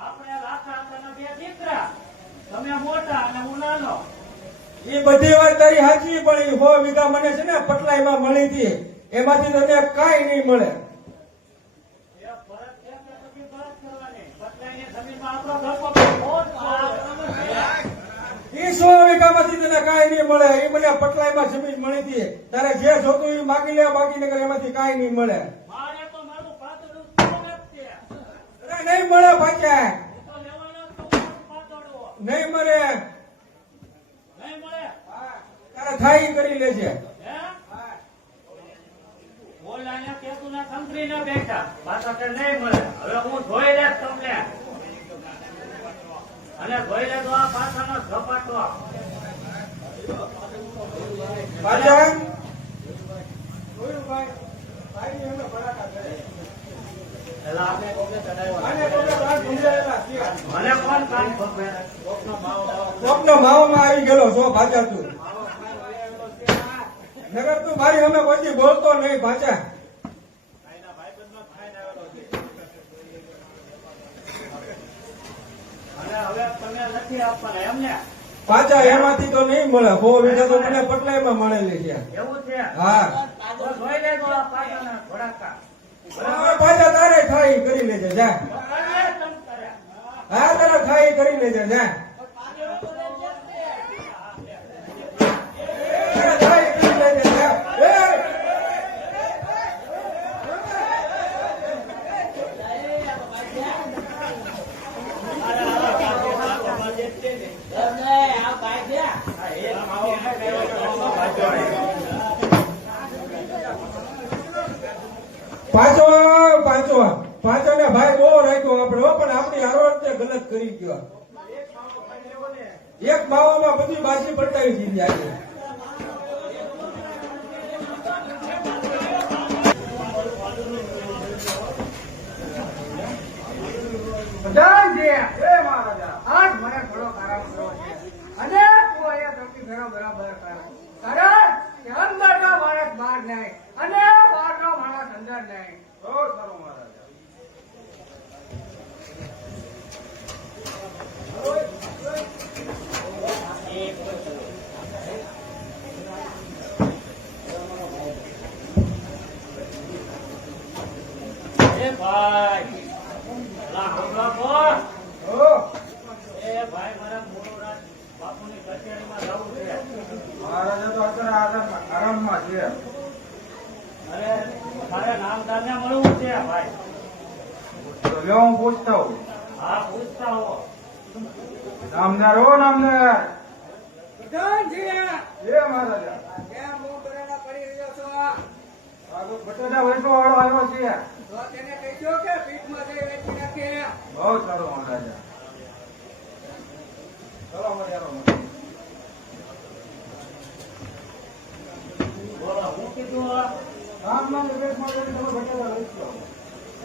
આપણે લાખા હતાના 2 દીકરા, તમે મોટા અને હું નાનો. એ બધી વાત તારી સાચી પણ એ 100 વીઘા મને છે ને પટલાઈમાં મળી હતી. એમાંથી તને કાંઈ નહીં મળે. એ ફરક છે કે પછી ફરક કરવાની. પટલાઈની જમીનમાં આપણો ધક્કો બહુ જ એ 100 વીઘામાંથી તને કાંઈ નહીં મળે. એ મને પટલાઈમાં જમીન મળી હતી. તારે જે જોતું એ માગી લે, બાકી નકર એમાંથી કાંઈ નહીં મળે. મારે તો મારું પાતળું કોણ જ છે. અરે નહીં મળે પાછા. હું તો લેવાનો જ છું મારું પાતળું. નહીં મળે. નહીં મળે. તારે થાય ઈ કરી લેજે. હે? બોલાને કેતું ના સંતરી ના બેઠા પાછા તે નહીં મળે. હવે હું જોઈ લેશ તમને અને જોઈ લે તો આ પાછાનો ઝપાટો. પાછા એટલે આપણે કોને ચડાવ્યો? મને કોણ કામ ખબર? કોકનો માવામાં આવી ગયેલો છો પાછા તું. નગર તું મારી અમે કોઈ બોલતો નહીં પાછા. અને હવે તમે નથી આપવાના એમને? પાછા એમાંથી તો નહીં મળે. 100 વીઘા તો મને પટલાઈમાં મળેલી છે. એવું છે? હા તો જોઈ લેજો આ પાછાના ઘોડાકા. હવે પાછા તારે થાય ઈ કરી લેજે જા. અરે તમ કર્યા. હા તારે થાય ઈ કરી લેજે જા. તારે થાય ઈ કરી લેજે જા. પાંચો ને ભાઈ બહુ રાખ્યો આપણે હો, પણ આપણી હારવત ગલત કરી ગયો. એક માવામાં બધી બાજી પલટાવી દીધી આજે. પ્રધાનજી, એ મહારાજા, આજ મને થોડોક આરામ કરવો છે. અને તું અહીંયા સૌથી ફેરો બરાબર કર. કારણ કે અંદરનો માણસ બહાર નહીં અને બહારનો માણસ અંદર નહીં. બહુ સારું મહારાજા. એ ભાઈ કચેરીમાં જવું છે. મહારાજા તો અત્યારે આરામમાં છે. અરે મારે નામદારને મળવું છે ભાઈ. તો લ્યો હું પૂછતો હોઉં. હા, પૂછતા હો. નામદાર હો નામદાર. પ્રધાનજી, એ મહારાજા કેમ મુંહ બરાડા પડી રહ્યો છો? આ તો બટેટા વેચવા વાળો આવ્યો છે. તો તેને કહેજો કે પીઠમાં જઈ વેચી નાખે. બહુ સારું મહારાજા. ચલો મળ્યા બોલો, હું કીધું? રામનામ પેટમાં જઈને તમે બટેટા વેચો.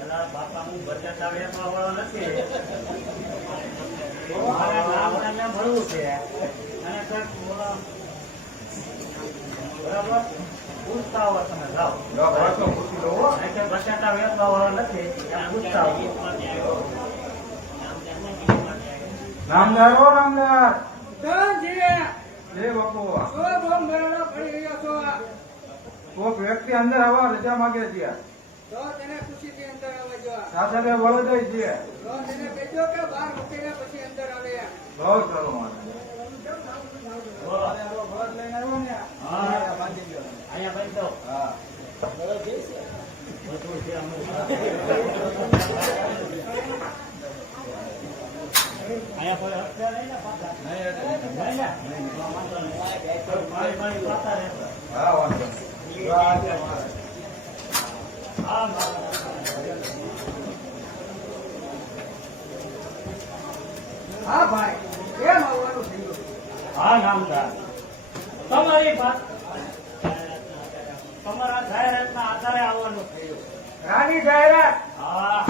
એલા બાપા, હું બટાટા વેચવા વાળો નથી. મારે નામદારને મળવું છે. અને કંઈક બોલો. બરાબર? પૂછતા હો તમે, જાઓ. લો, વાંચો, પૂછી લો હો. કારણ કે બટાટા વેચવા વાળો નથી, એમ પૂછતા હો. નામદાર હો નામદાર. પ્રધાનજી, લે બાપુ. તો બોમ બરાડા પડી રહ્યો છો? કોક વ્યક્તિ અંદર આવવા રજા માંગે છે. તો તેને ખુશીથી અંદર આવજો. સાથે વળો છે. તો તેને કહેજો કે બહાર મૂકીને પછી અંદર આવે. બહુ સારું મહારાજા. બોલો. બળદ લઈને આવ્યો ને. હા. બાંધી ગયો. અહીંયા ભાઈ તો હા. બધું છે અમે. અહીંયા કોઈ હત્યા નહીં ને પાછા? નહીં ને? વાંધો નહીં. પાણી પાતા રહેશે. હા, વાંધો નહીં. હા, હા ભાઈ, કેમ આવવાનું થયું? હા નામદાર, તમારી વાત તમારા જાહેરાતના આધારે આવવાનું થયું. રાની જાહેરાત હા.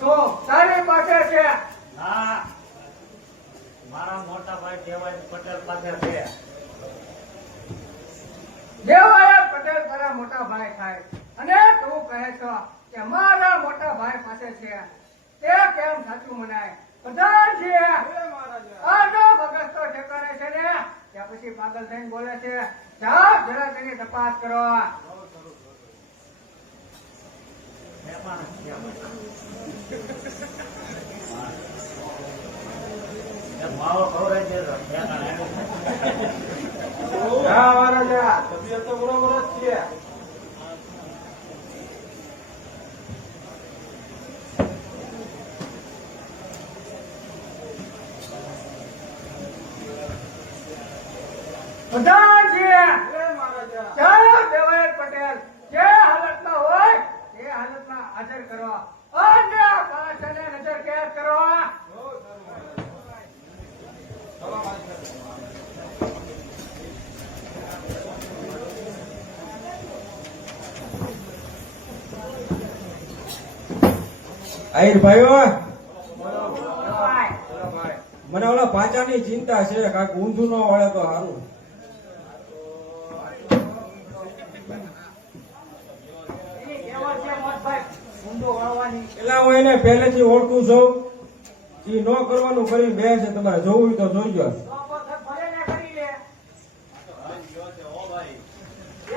તો તારી પાસે છે. હા, મારા મોટા ભાઈ દેવાજી પટેલ પાસે છે. દેવાયા પટેલ તારા મોટા ભાઈ થાય અને તું કહે છો કે મારા મોટા ભાઈ પાસે છે, તે કેમ સાચું મનાય? પ્રધાનજી, આનો મગજ તો ઠેકાણે છે ને, ત્યાં પછી પાગલ થઈને બોલે છે. જાઓ જરા તેની તપાસ કરો. એમાં માવો ખવડાવી દેજો. હા મહારાજા, તબિયત તો બરોબર જ છે. પ્રધાનજી, એ મહારાજા. ચાલો દેવાયત પટેલ જે હાલતમાં હોય તે હાલતમાં હાજર કરો અને પાછળને નજર કેદ કરો. આઈર ભાઈઓ, ભાઈ, મને ઓલા પાચાની ચિંતા છે. કાંઈક ઊંધું ન વળે તો સારું. એની કહેવત છે મોટભાઈ, ઊંધો વળવાની. એટલે હું એને પહેલેથી ઓળખું છું. એ ન કરવાનું કરી બે છે. તમારે જોવું હોય તો જોઈજો. તો ભલે ને કરી લે.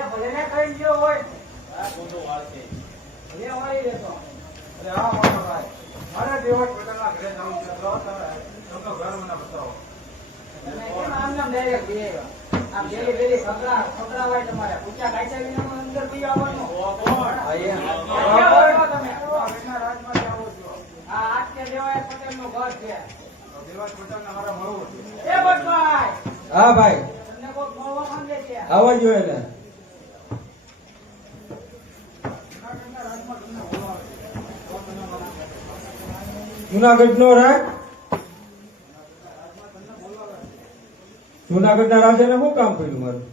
એ ભલે ને કરી ગયો હોય. ભલે વાળી લેતો. અરે હા મોટા ભાઈ, મારે દેવટ પટેલના ઘરે જવું છે. તો તમે ઘર મને બતાવો. તમે કેમ આમ નામ direct બે આવ્યા? આમ બેરી બેરી ખબરાવાય તમારે. ઊંચા કાયદા વિનાનું અંદર બી આવવાનું. ક્યાં છો તમે? એના રાજમાંથી આવો છો. આ આટકે દેવાયત પટેલનું ઘર છે. દેવટ પટેલને મારે મળવું છે. એ ભટ્ટભાઈ, હા ભાઈ, તમને કોઈક મળવા માંગે છે. આવવા જોઈએ ને. જુનાગઢ નો રાજ, જુનાગઢ ના રાજાને શું કામ કર્યું મારું?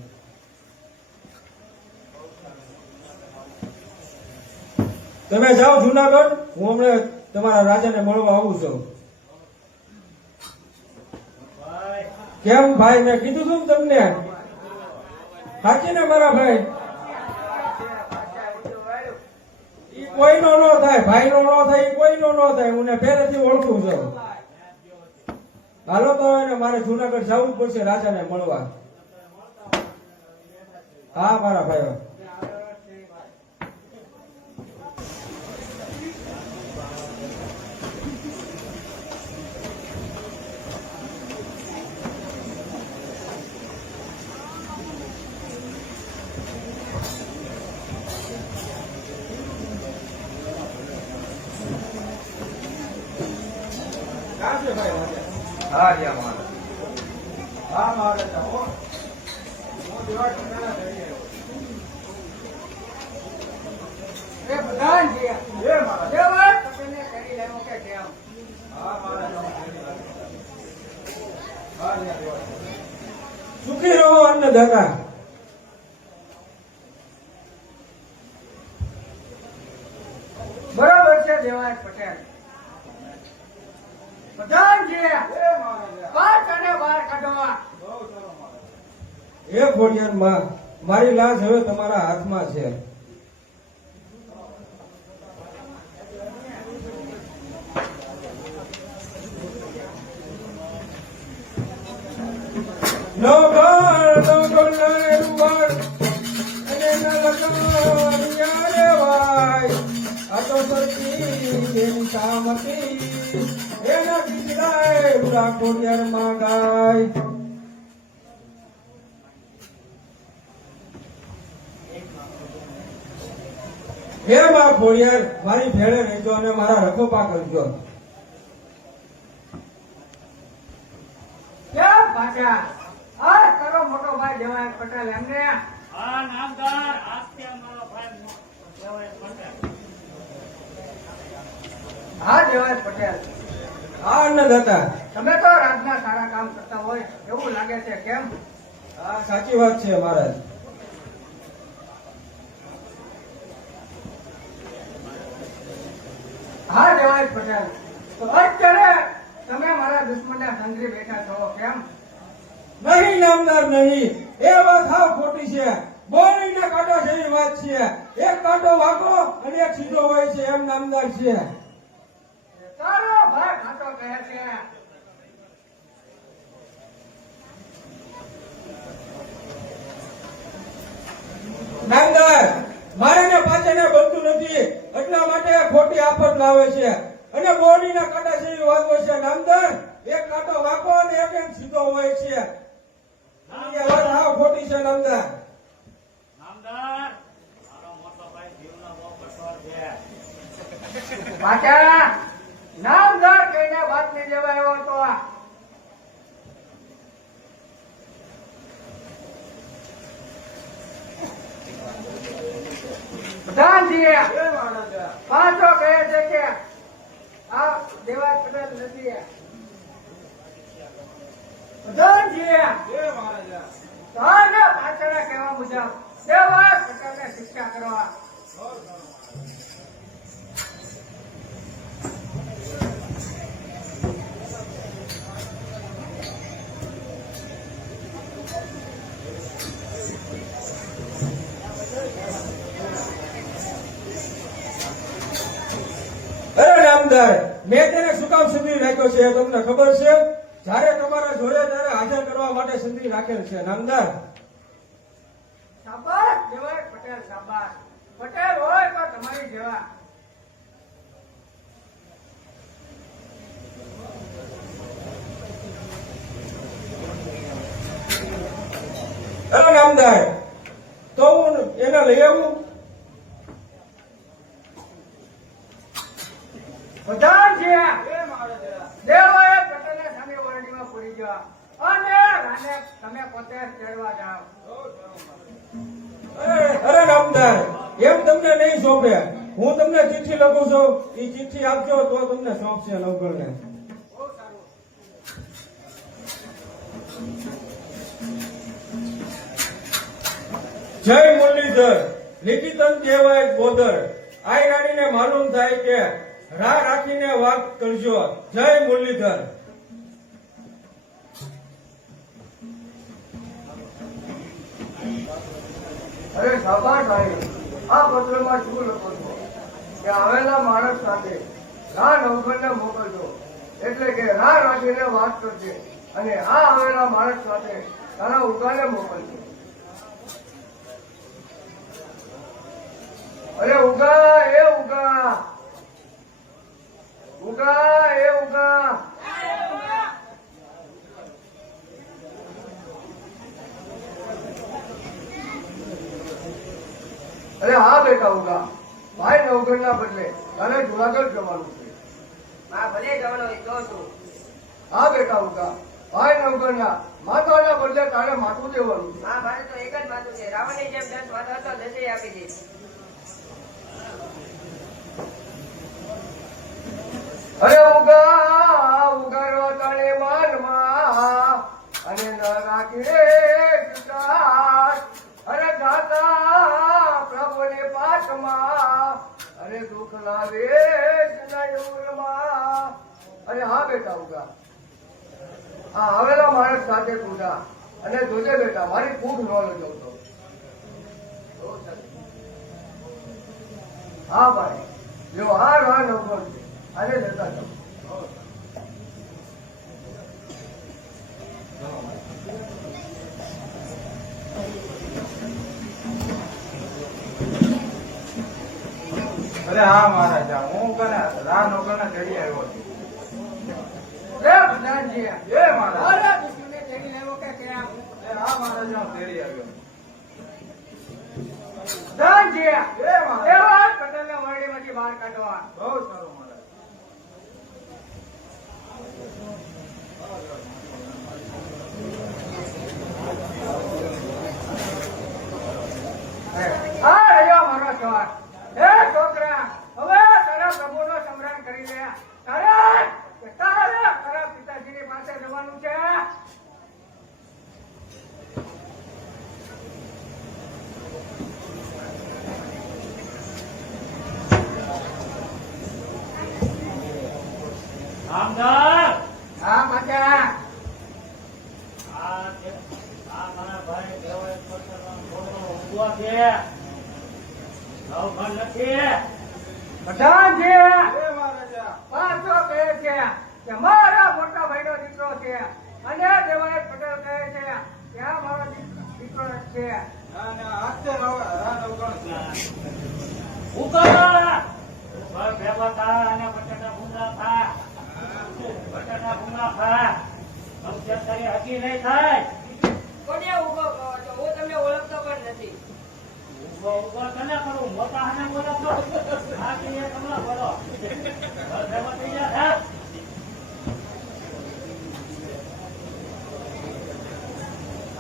તમે જાઓ જુનાગઢ, હું હમણાં તમારા રાજાને મળવા આવું છું. ભાઈ, કેમ ભાઈ, મેં કીધું હતું ને તમને. સાચી ને મારા ભાઈ? ઈ કોઈનો ન થાય, ભાઈનો ન થાય, ઈ કોઈનો ન થાય. હું ને પહેલેથી ઓળખું છું. હાલો તો એને મારે જુનાગઢ જવું જ પડશે રાજાને મળવા. હા મારા ભાઈઓ. હા યા મહારાજ. હા મહારાજ હો. હું દિવાળ પટેલના ઘરે આવ્યો. એ પ્રધાનજી, એ મહારાજ દેવાય પટેલને કરી લેવો કે કેમ? હા મહારાજ. હા યા દેવાય. સુખી રહો અન્નદાતા. બરાબર છે દેવાય પટેલ. પ્રધાનજી, 5 અને 12 કાઢવા. હે ખોડિયાર માં, મારી લાજ હવે તમારા હાથમાં છે. નો ગણ રૂવાડ અને ન લગન યારે વાય. આ તો સરતી તેની સામતી એના દીકરાએ ઉડા ખોડિયાર માં ગાય. હે માં ખોડિયાર, મારી ભેળે રહેજો અને મારા રખોપા કરજો. કેમ ભાષા? આ કરો મોટો ભાઈ દેવાય પટેલ એમને. આ નામદાર આસ્તે મારો ભાઈ દેવાય પટેલ. હા દેવાય પટેલ, આ અન્નદાતા. તમે તો રાજના સારા કામ કરતા હોય એવું લાગે છે કેમ? આ સાચી વાત છે મહારાજ. હા દેવાય પટેલ, તો અત્યારે તમે મારા દુશ્મનને સંઘરી બેઠા છો કેમ? નહીં નામદાર નહીં, એ વાત હાવ ખોટી છે. બોલીને કાંટો છે એ વાત છે. એક કાંટો વાંકો અને એક સીધો હોય છે એમ નામદાર છે. તારો ભાઈ ખાતો કહે છે. નામદાર, મારે ને પાછળને બનતું નથી એટલા માટે ખોટી આફત લાવે છે અને બોડીના કાંટા છે એ વાત હોય છે. નામદાર, એક કાંટો વાંકો અને એક સીધો હોય છે. એ વાત હાવ ખોટી છે નામદાર. નામદાર મારો મોટો ભાઈ જીવનો બહુ કઠોર છે. ભાષા નામદાર કહીને વાત નહીં દેવાયો હતો. પ્રધાનજી પાછો કહે છે કે આ દેવાય પટેલ નથી. પ્રધાનજી પાછળ કહેવા મુજબ દેવાય પટેલને શિક્ષા કરવા. અરે નામદાર, મેં તેને શું કામ સંધી રાખ્યો છે એ તમને ખબર છે? જયારે તમારા જોડે ત્યારે હાજર કરવા માટે સંધી રાખેલ છે નામદાર. શાબાશ દેવાય પટેલ, શાબાશ. પટેલ હોય તો તમારી જેવા. અરે નામદાર, તો હું એને લઈ આવું? પ્રધાનજી દેવાય પટેલને સામે વરણીમાં પૂરી ગયા અને રાને તમે પોતે તેડવા જાઓ. અરે નામદાર, એમ તમને નહીં સોંપે. હું તમને ચિઠ્ઠી લખું છું, એ ચિઠ્ઠી આપજો તો તમને સોંપશે નવગણને. બહુ સારું. જય મુરલીધર, નિકિતન કહેવાય બોદર. આઈ રાણીને માલુમ થાય કે રાહ રાખીને વાત કરજો. જય મુરલીધર. અરે શાબાશ ભાઈ, આ પત્રમાં શું લખો છો કે આવેલા માણસ સાથે રા નવગણને મોકલજો, એટલે કે રાહ રાખીને વાત કરજે અને આ આવેલા માણસ સાથે તારા ઉગાને મોકલજો. અરે ઉગા એ ઉગા, ઉગા એ ઉગા. અરે હા બેટા ઉગા, ભાઈ નવગણના બદલે તારે જુનાગઢ જવાનું છે. હા ભલે જવાનો હોય તો શું? હા બેટા ઉગા, ભાઈ નવગણના માતાના બદલે તારે માથું દેવાનું છે. હા મારે તો એક જ માથું છે. રાવણની જેમ 10 માથા હતો, 10 આપી દઈશ. અરે ઉગા ઉગારવા તાણે માનમાં અને ન રાખીએ વિશ્વાસ. અરે દાતા પ્રભુને પાઠમાં અરે દુઃખ લાવે જનાયુરમાં. અરે હા બેટા ઉગા, આ આવેલા માણસ સાથે તું જા અને જોજે બેટા મારી ફૂટ ન લઈ જતો. હા ભાઈ, જો આ રાહ નવગણ છે, અરે જતા જાઓ. અરે હા મહારાજા, હું કને રાહ નોકરને તેડી આવ્યો છું. રે પ્રધાનજી, એ મહારાજ, મારા દીકરીને તેડી લેવો કે કેમ? એ હા મહારાજા, હું તેડી આવ્યો. પ્રધાનજી, એ મહારાજ, એવા જ પટેલને વરડીમાંથી બહાર કાઢવા. બહુ સારું મહારાજ. હા રહ્યો મારો ચોર. હે છોકરા, હવે તારા પ્રભુનો સમરણ કરી લે. તારે તારા પિતાજીની પાસે જવાનું છે. નામદાર હા માતા, આ મારા ભાઈ દેવાય પોતાનો છોકરો ઊંઘો છે. નવઘણ નથી. પ્રધાનજી એ મહારાજા, પાછો કહે છે કે મારા મોટા ભાઈનો દીકરો છે અને દેવાય પટેલ કહે છે કે આ મારો દીકરો જ છે. અને હાથે રાહ નવગણ છે. ઉકળ ભેગા થા અને બટાટા ભૂંગા ખા. બટાટા ભૂંગા ખા. નવસેર તારી હકી નહીં થાય. કોને ઊભો કહો છો? હું તમને ઓળખતો પણ નથી. ઉભો તને કરું, મોટા હાને બોલતો. આ કીએ તમને બોલો. ભેગા થઈ જા થા.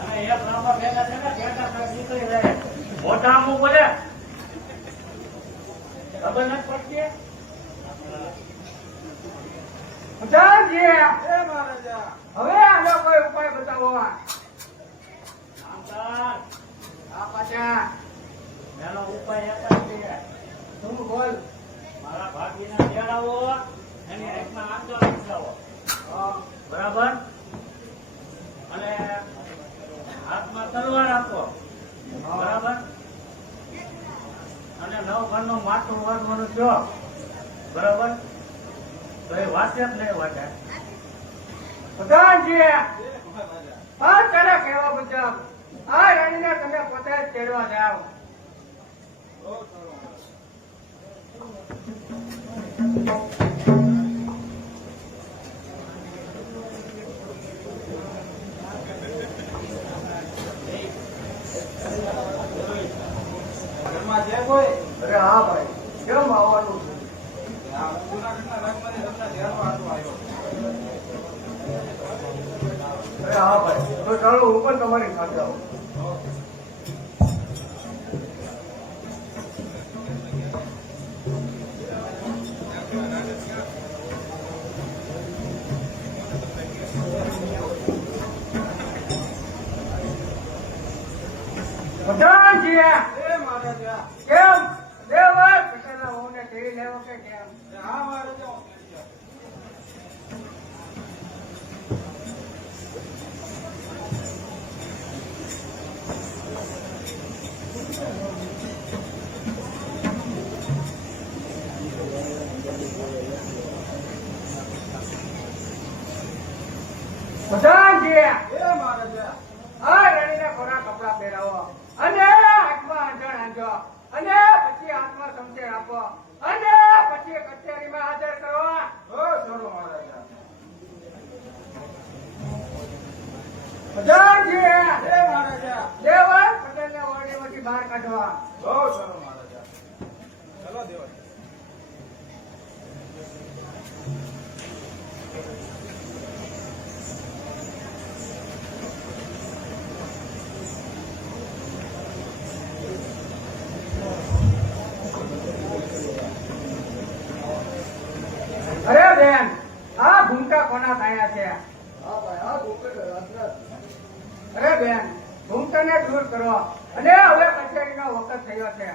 અને એક લાંબા ભેગા છે ને ભેગા નીકળી રહે. મોટા આમ બોલે ખબર નથી પડતી. પ્રધાનજી, એ મહારાજા, હવે આનો કોઈ ઉપાય બતાવો. નામદાર આ પાછા એનો ઉપાય એક જ છે. તું બોલ. મારા ભાભીને તેડાવો, એની આંખમાં આંચો લગાવો. બરાબર? અને હાથમાં તલવાર આપો. બરાબર? અને નવઘણનું માથું વાગવાનું છો. બરાબર? તો એ વાંચે જ નહીં વાંચે. પ્રધાનજી, એ મહારાજા, આ તારા કહેવા મુજબ આ રાણીને તમે પોતે જ તેડવા જાઓ. બહુ સારું મહારાજ. ઘરમાં છે કોઈ? અરે હા ભાઈ, કેમ આવવાનું છે? આ જૂનાગઢના રંગમાંથી તમને ધ્યાનમાં આટલો આવ્યો. અરે હા ભાઈ, તો ચાલો હું પણ તમારી સાથે આવું. પ્રધાનજી, એ મહારાજા, કેમ દેવાય પટેલના વહુને તેડી લેવો કે કેમ? એ હા મહારાજા, હું તેડી આવ્યો. પ્રધાનજી, એ મહારાજા, આ રાણીને કોરા કપડા પહેરાવો અને હાથમાં આંજણ આંજો અને પછી હાથમાં સમજણ આપો અને પછી કચેરીમાં હાજર કરો. બહુ સારું મહારાજા. પ્રધાનજી, એ મહારાજા, દેવાય પટેલને ઓરડીમાંથી બહાર કાઢવા. બહુ સારું મહારાજા. ચલો દેવાય. બેન આ ભૂમકા કોના થયા છે? હા ભાઈ આ ભૂપેન્દ્ર રાજના અરે બેન ભૂમકાને દૂર કરો અને હવે કચેરીનો વખત થયો છે.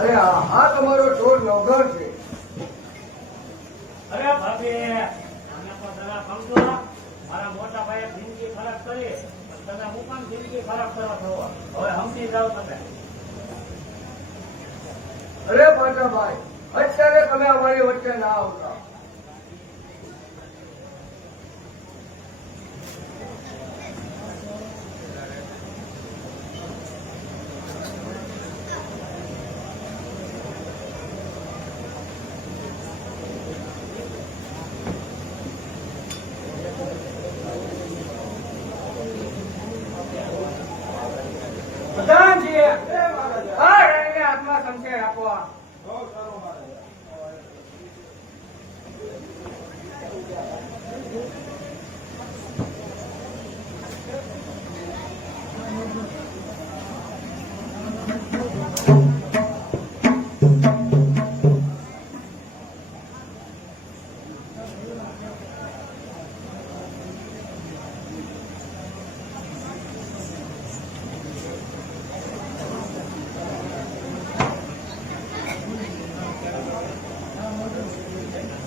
અરે આ તમારો ચોર નવઘર છે. અરે ભાભી તમે પણ જરા સમજો. મારા મોટા ભાઈએ જિંદગી ખરાબ કરી પણ તમે હું પણ જિંદગી ખરાબ કરો છો. હવે સમજી જાઓ તમે. અરે પાટાભાઈ અત્યારે તમે અમારી વચ્ચે ના આવતા. પ્રધાનજી આ રણને હાથમાં શમશેર આપો.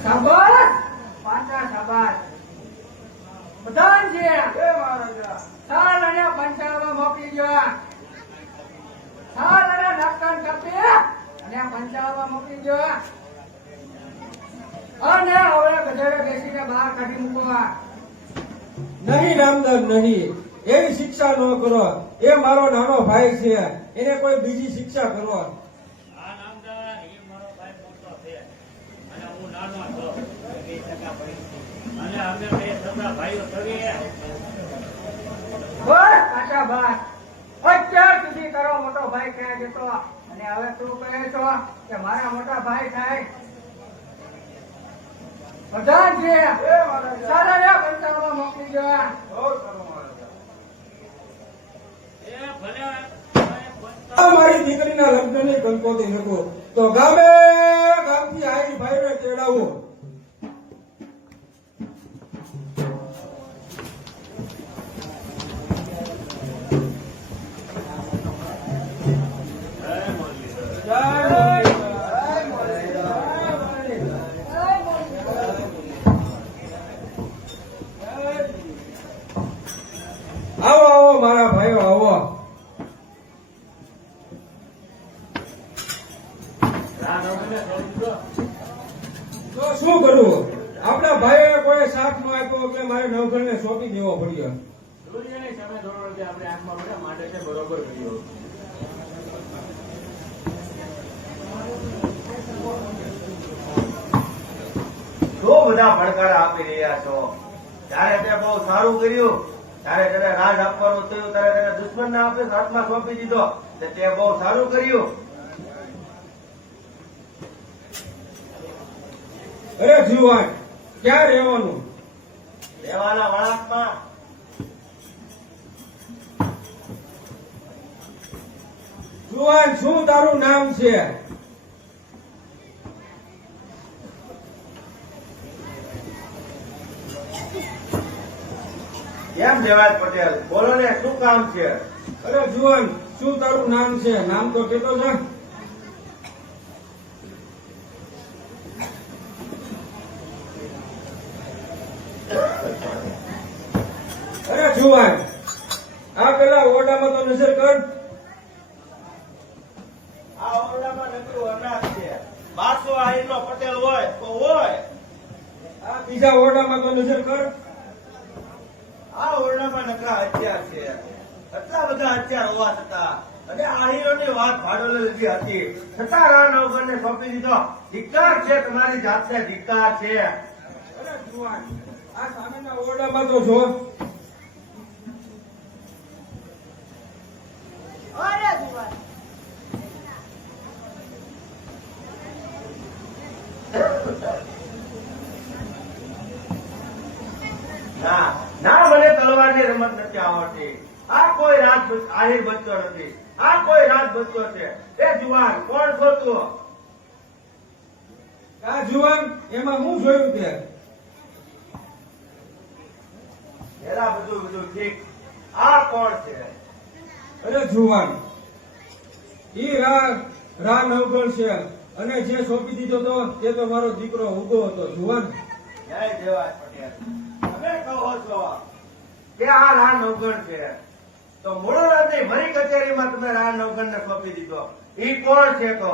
શાબાશ પાંચા શાબાશ. પ્રધાનજી સાલ અને પંચાળમાં મોકલી દો. સાલ અને ઢક્કન કાપી અને પંચાળમાં મોકલી દો અને હવે ગધેડે બેસીને બહાર કાઢી મૂકો. નહીં રામદાસ નહીં, એવી શિક્ષા ન કરો. એ મારો નાનો ભાઈ છે, એને કોઈ બીજી શિક્ષા કરો. આ નામદાર એ મારો ભાઈ મોટો છે અને હું નાનો છું. બે ટકા પડી અને અમે બે સગા ભાઈઓ કરીએ. બસ કાચા બસ અત્યાર સુધી તારો મોટો ભાઈ ક્યાં જતો અને હવે તું કહે છો કે મારા મોટા ભાઈ થાય? પ્રધાનજી સારાને પંચાળમાં મોકલી દો. એ ભલે આ મારી દીકરીના લગ્નની કંકોત્રી લખો તો ગામે ગામથી આઈ ભાઈને તેડાવું. આવો આવો મારા ભાઈઓ આવો. તો શું કરવું? આપણા ભાઈઓને કોઈ સાથ ન આપ્યો એટલે મારે નવઘરને સોંપી દેવો પડ્યો. સૂર્યની સામે દોડો જે આપણે આંખમાં પડે માટે છે બરોબર કર્યો. શું બધા પડકારા આપી રહ્યા છો? ત્યારે તે બહુ સારું કર્યું, ત્યારે તેને રાજ આપવાનું થયું, ત્યારે તેને દુશ્મન ના આપે હાથમાં સોંપી દીધો. તે બહુ સારું કર્યું. અરે જીવાન ક્યાં રહેવાનું? રહેવાના વળાંકમાં. જુવાન શું તારું નામ છે? કેમ દેવાજ પટેલ? બોલો ને, શું કામ છે? અરે જુવાન શું તારું નામ છે? નામ તો કેતો છે. અરે જુવાન આ પેલા ઓરડામાં તો નજર કર. આ ઓરડામાં નકરું અનાજ છે. 1200 આહીરનો પટેલ હોય તો હોય. આ બીજા ઓરડામાં તો નજર કર. આ ઓરડામાં નકરા હથિયાર છે. એટલા બધા હથિયાર હોવા છતાં અને આહીરોની વાત ભાડોલે લીધી હતી છતાં રાણવગરને સોંપી દીધો. ધિક્કાર છે તમારી જાતને, ધિક્કાર છે. અરે જુવાન આ સામેના ઓરડામાં તો જો. અરે જુવાન રમત નથી આવડતી. આ કોઈ આહિર બચ્ચો નથી, આ કોઈ રાજ બચ્ચો છે. એ જુવાન કોણ છો તું? આ જુવાન એમાં હું જોયું તે એલા બધું ઠીક. આ કોણ છે? અરે જુવાન ઈ રા નવગણ છે અને જે સોંપી દીધો તો તે તો મારો દીકરો ઉગો હતો. જુવાન જય દેવાજ પટેલ, તમે કહો છો કે આ રા નવગણ છે, તો મૂળરાજની ભરી કચેરીમાં તમે રા નવગણ ને સોંપી દીધો. ઈ કોણ છે તો?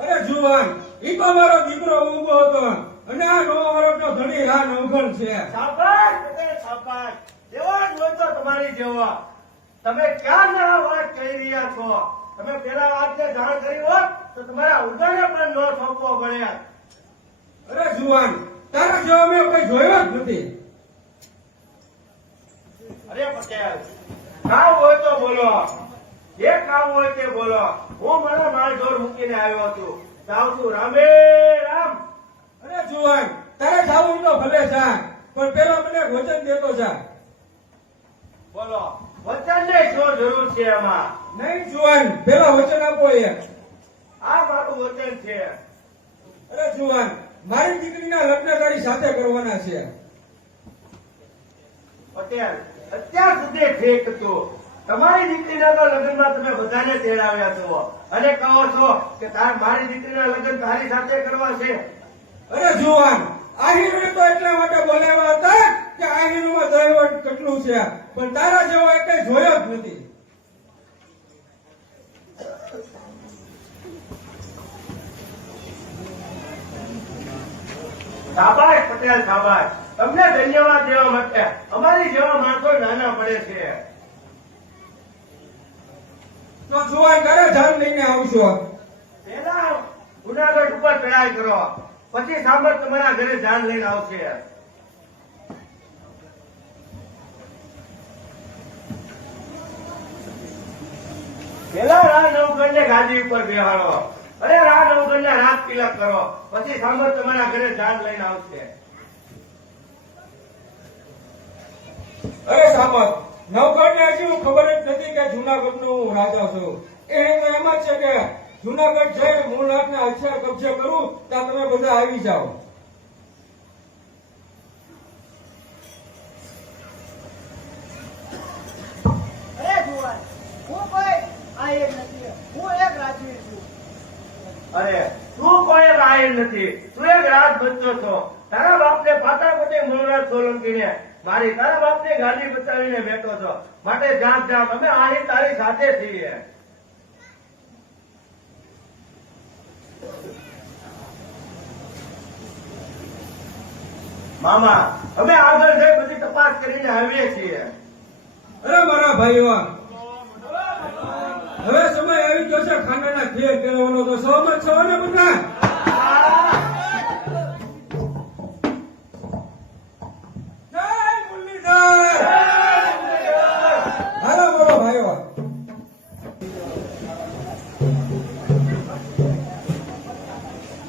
અરે જુવાન ઈ તો મારો દીકરો ઉગો હતો અને આ 9 વર્ષનો ધણી રા નવગણ છે. શાબાશ પટેલ, શાબાશ. એવા જ હોય તો તમારી જેવા. તમે ક્યાં ના વાત કહી રહ્યા છો? તમે પેલા વાતને જાણ કરી હોત તો તમારા ઉદાને પણ ન સોંપવો પડે. અરે જુવાન તારા જેવો મેં કોઈ જોયો જ નથી. અરે પટેલ, કામ હોય તો બોલો, જે કામ હોય તે બોલો. હું મારા માલઢોર મૂકીને આવ્યો છું, જાઉં છું. રામે રામ. અરે જુવાન તારે જાવું તો ભલે જા, પણ પેલા મને વચન દેતો જા. બોલો, વચનને શું જરૂર છે એમાં? નહીં જુવાન પેલા વચન આપો એ. આ મારું વચન છે. અરે જુવાન મારી દીકરીના લગ્ન તારી સાથે કરવાના છે. પટેલ, અત્યાર સુધી ઠીક હતું. તમારી દીકરીના તો લગ્નમાં તમે બધાને તેડાવ્યા છો અને કહો છો કે મારી દીકરીના લગ્ન તારી સાથે કરવા છે. અરે જુવાન આહિરને તો એટલા માટે બોલાવ્યા હતા કે આહિરમાં દહેવટ કેટલું છે, પણ તારા જેવો એટલે જોયો જ નથી. શાબાશ પટેલ, શાબાશ. તમને ધન્યવાદ દેવા માટે અમારી જેવા માણસો નાના પડે છે. તો જુવાન તારે જાન લઈને આવશો. પેલા જુનાગઢ ઉપર ચડાઈ કરો, પછી સાંભળ તમારા ઘરે જાન લઈને આવશે. પેલા રા નવગણ ને ગાદી ઉપર બેહાડો, અરે રા નવગણ ને રાત તિલક કરો, પછી સાંભળ તમારા ઘરે જાન લઈને આવશે. અરે સામત નવગઢને હજી હું ખબર જ નથી કે જુનાગઢનો હું રાજા છું. એ એમ જ છે કે જુનાગઢ જઈને મૂળનાથને હથિયાર કબજે કરું ત્યાં તમે બધા આવી જાઓ. અરે જુવાન હું કોઈ આહિર નથી, હું એક રાજવીર છું. અરે તું કોઈ આહિર નથી, તું એક રાજ બચ્ચો છો. તારા બાપને પાટાપટી મૂળરાજ સોલંકીને મારી તારા બાપને ગાડી બચાવીને બેઠો છો. માટે જાગ જાગ, અમે આહિર તારી સાથે છીએ. મામા, અમે આગળ જઈ બધી તપાસ કરીને આવીએ છીએ. અરે મારા ભાઈઓ હવે સમય આવી ગયો છે ખાંડાના ખેર કરવાનો, તો સહમત છો ને બધા? જય મુરલીધર. હાલો બોલો ભાઈઓ.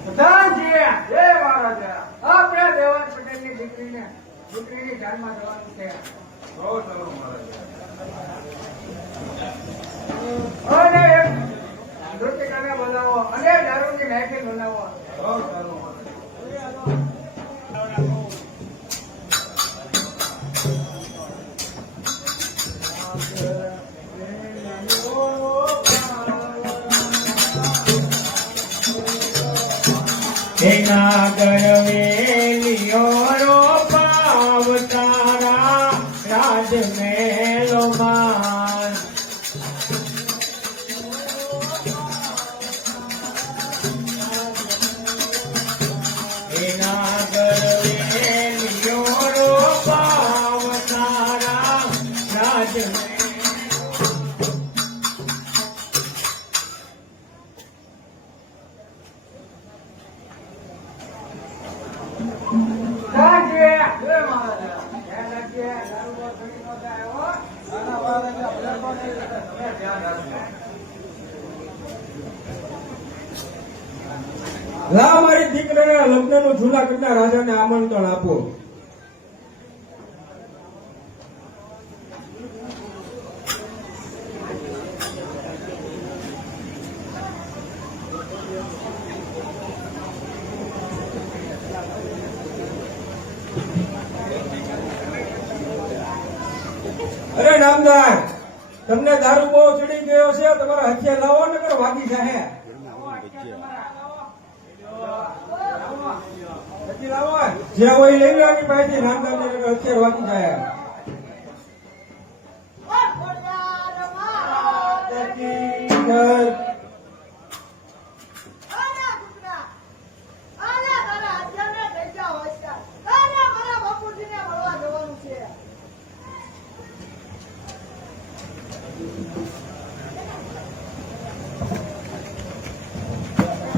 પ્રધાનજી, જય મહારાજા. આપણે દેવાન પટેલની દીકરીની જાનમાં જવાનું છે. અને એક નૃત્યકારને બોલાવો અને દારૂની મહેફિલ બોલાવો. એના ગરવેલિયો રો પાવ તારા રાજમહેલો માં. એના ગરવેલિયો રો પાવ તારા રાજમહેલો. પ્રધાનજી, જય મહારાજા. ધ્યાન રાખજે, દારૂ બહુ ઘણી નો થાય હો. નાના બાળકને ભડકો નહીં કરે. તમે ધ્યાન રાખજો. લા મારી દીકરીના લગ્નનું જૂનાગઢના રાજાને આમંત્રણ આપો. રામદાન, તમને દારૂ બહુ ચડી ગયો છે, તમારા હથિયાર લાવો ને કરો વાગી જાહે. હથિયાર લાવો, જ્યાં હોય લઈ લો એની પાસેથી રામદાન ને હથિયાર વાગી જાય.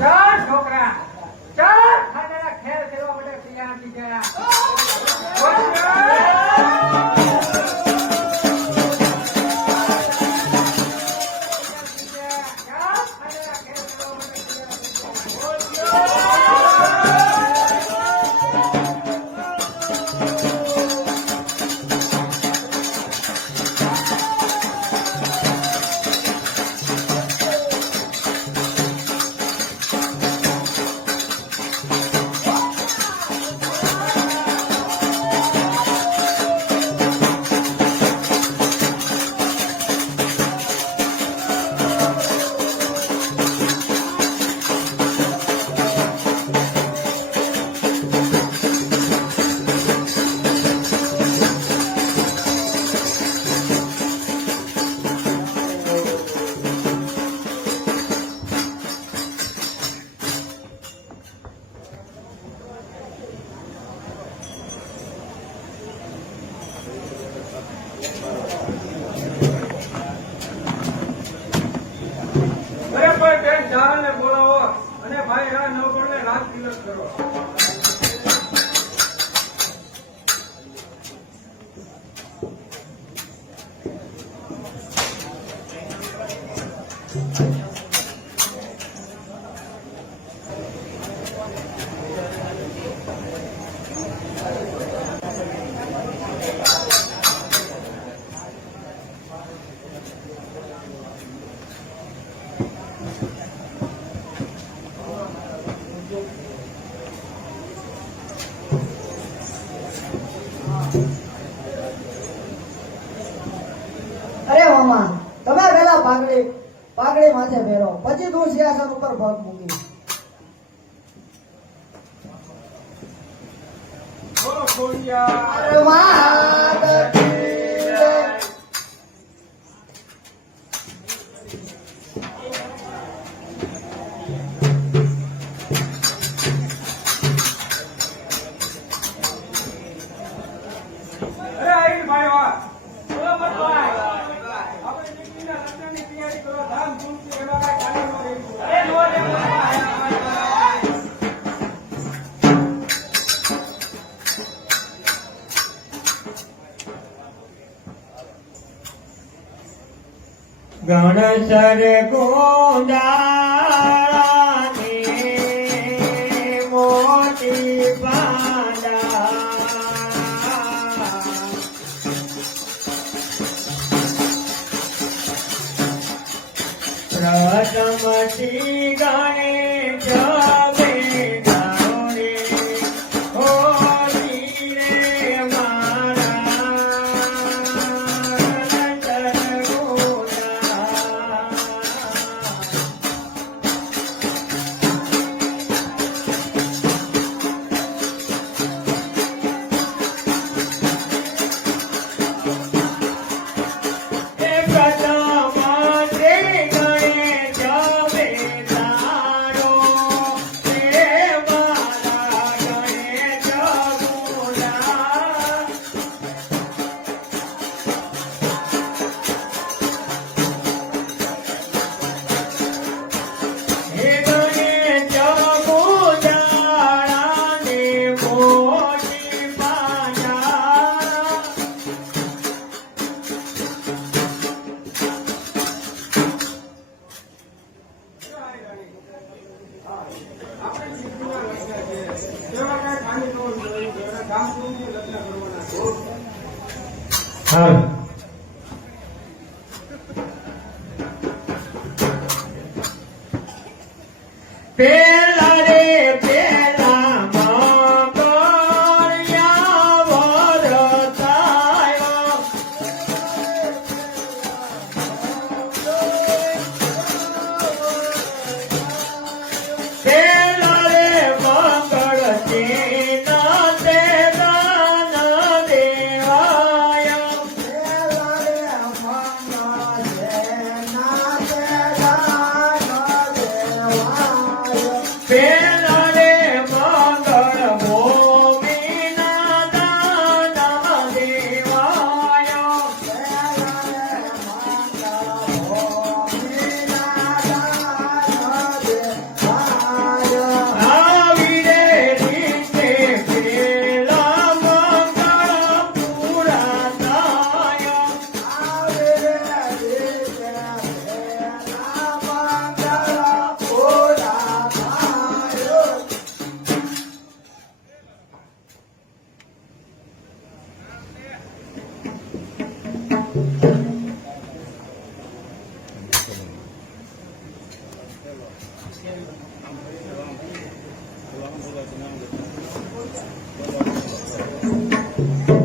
ચાલ છોકરા, ચાલ ખાનારા ખેલ ખેલવા માટે તૈયાર થઈ ગયા. ચારણને બોલાવો અને ભાઈ રા નવગણને રાત દિવસ કરો. અરે મામા, તમે પેલા પાઘડી માથે ફેરો, પછી તું સિંહાસન ઉપર પગ મૂકી. બોલો ખોડિયા. અરે માત કી જય. અરે આઈ ભાઈ વાહ. બોલો મતભાઈ. આપણે દીકરીના લગ્નની તૈયારી કરો, ધામધૂમથી, એમાં કાંઈ ખાલી ન રહેવું. અરે નો રે ભાઈ. ગણસર ગોંડાળાની મોટી પાંડા પ્રથમથી ગણેશ હા પેલા રે પેલા મંગળિયા વરતાયો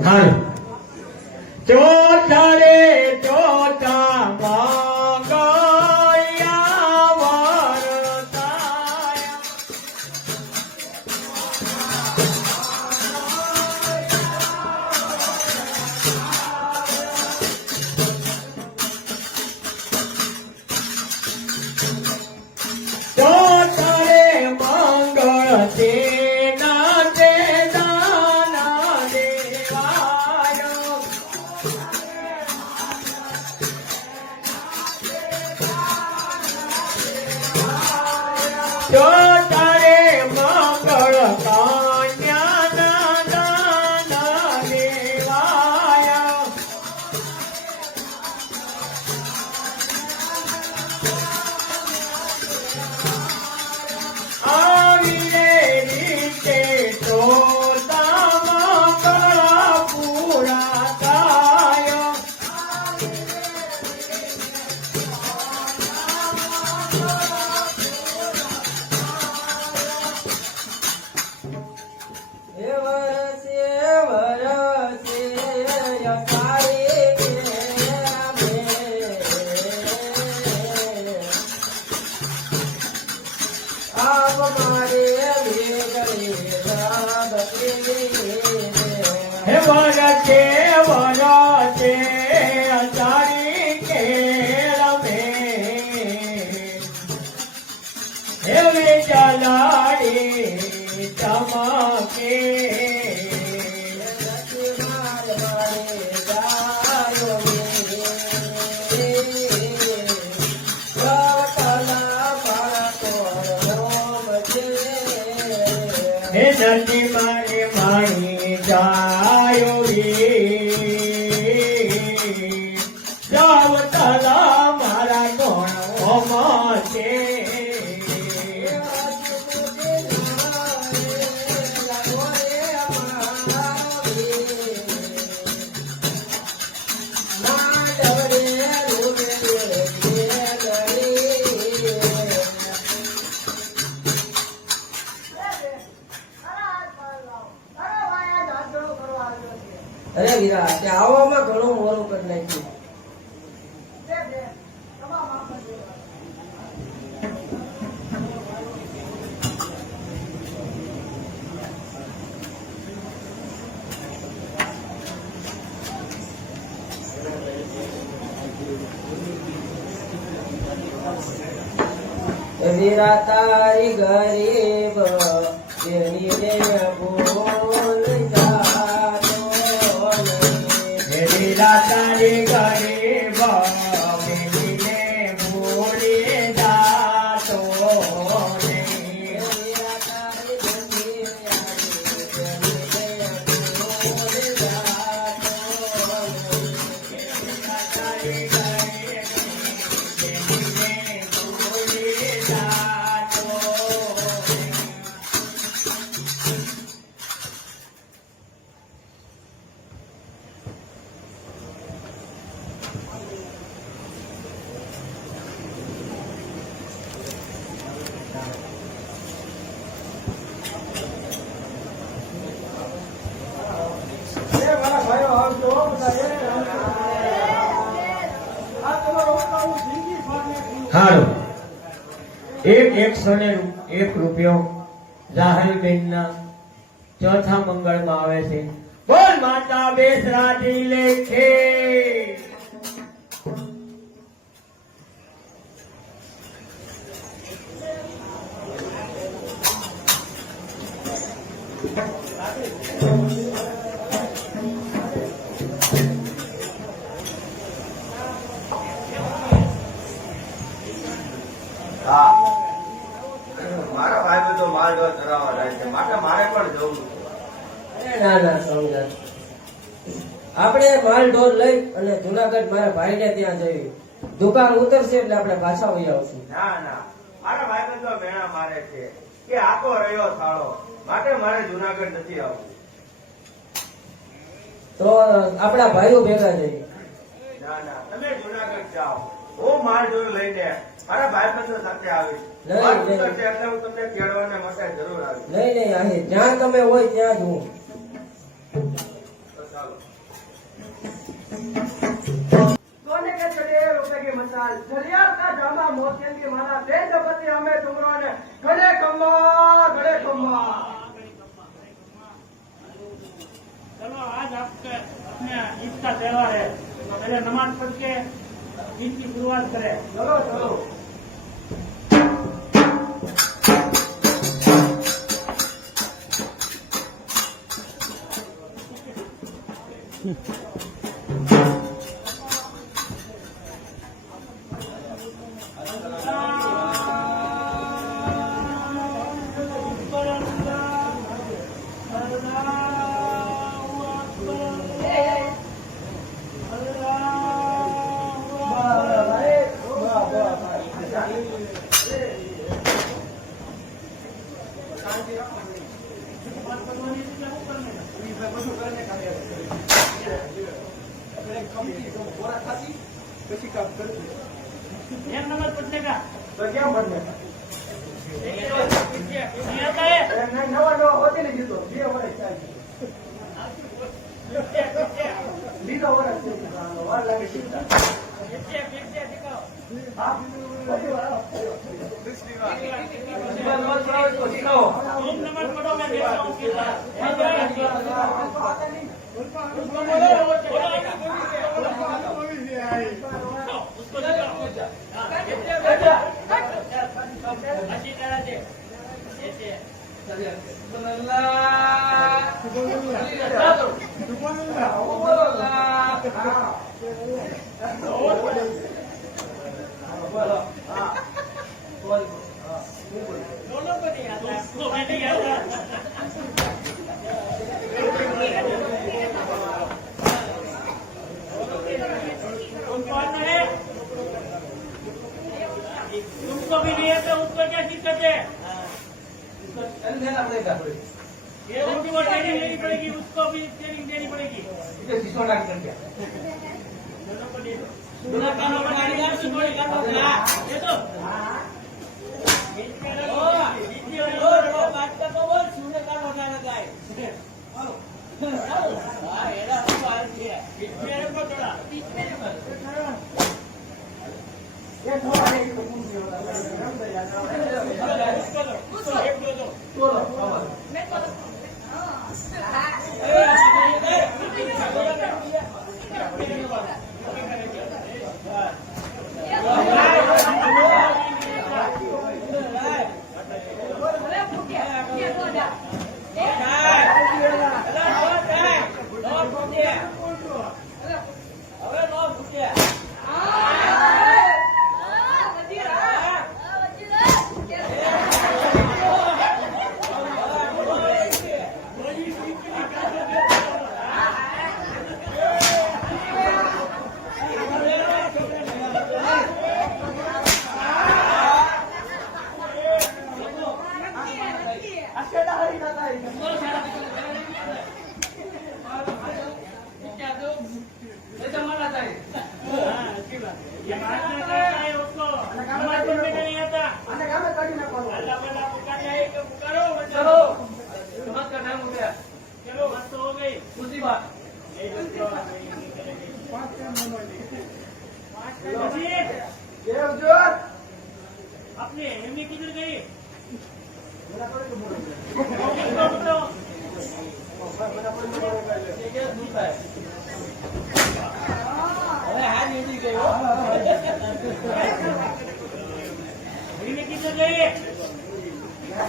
હાલ ચોથા રે ચોથા મંગળિયા વરતાયા ચોથા રે મંગળ તેના તે દાના દેવાયો ચોથા રે મંગળ કન્યાના દાના દેવાયા આવી રે રીતે ચોથા મંગળ પૂરા થાય હે વરસે વરસે યકારી કેરા મે આપ મારે વેગળે જાદતે હે વરસે વરસે અચારી કેળમે હે વિજલાડી ચમકે માર મારે જાયો મે વાતલા પાતો રોમ છે હે નદી મારે માણી જાયો જાવતલા મારા ગણોમાં છે અરે વીરા ત્યાં આવવામાં ઘણું મોડું કરી નાખ્યું વીરા તારી ગરીબ એની ને બોલ જાતો મેરી રાતારી ગરીબ મેરીને ભૂલી જાતો નહીં વીરા તારી ગરીબ એની ને બોલ જાતો રાતારી ગરીબ મેરીને ભૂલી જાતો મારા ભાઈઓ આવજો બધા આ તમારો ઉતાવળ જિંદગી ભરને હારું 101 રૂપિયો રાહલબેનના ચોથા મંગળમાં આવે છે બોલ માતા બેસરાજી લેખે હા મારા ભાઈ તો માલ ઢોર ચરાવવા જાય છે માટે મારે પણ જવું છે અરે ના ના સમજાય આપણે માલ ઢોર લઈ અને જુનાગઢ મારા ભાઈને ત્યાં જઈએ દુકાન ઉતરશે એટલે આપણે પાછા વહી આવશું ના ના મારા ભાઈ તો મેણા મારે છે કે આખો રહ્યો થાળો માટે મારે જુનાગઢ નથી આવવું તો આપણા ભાઈઓ ભેગા જઈએ ના ના તમે જુનાગઢ જાઓ હું માલ ઢોર લઈને મારા ભાઈ બંધો સાથે આવીશ. નહીં, વાત નહીં. ઉતરશે એટલે હું તમને તેડવાને માટે જરૂર આવીશ. નહીં અહીં જ્યાં તમે હોય ત્યાં જ હું. તો ચાલો. सोने के चढ़े रुपए की मसाल दरिया का जामा मोतियन की माला तेज पति हमें डूंगरों ने खड़े खम्बा चलो आज आपके अपने ईद का त्योहार है तो पहले नमाज पढ़ के ईद की शुरुआत करें. चलो चलो एक नंबर पढ़ने का तो क्या बनने का नहीं आता है. नवा नवा होती नहीं जीतो ये वर्ष चाहिए લીધો વર્ષ વાર લાગે શીખતા दिखाओ. હા तुम नंबर पढ़ो मैं देखता हूँ कितना. उसको दिखाओ. अच्छी तरह से ऐसे. दोनों को नहीं आता. उसको भी नहीं आता. तुम कौन है? तुमको भी नहीं आता. उसको क्या दिक्कत है? ये उसको ट्रेनिंग लेनी पड़ेगी. उसको भी ट्रेनिंग देनी पड़ेगी. दोनों को दे दो. दोनों का नंबर गाड़ी से थोड़ी कर दो. ये तो बात का तो बोल सुनने का होना लगा है. ये थोड़ा नहीं ये मारना करता है उसको. नमाज पढ़ने का नहीं आता. अल्लाह बल्ला पुकार जाए कि पुकारो. चलो नमाज का टाइम हो गया. चलो बस तो हो गई. दूसरी बात अपने एमए किधर गई? एमए किधर गई? एमए किधर गई?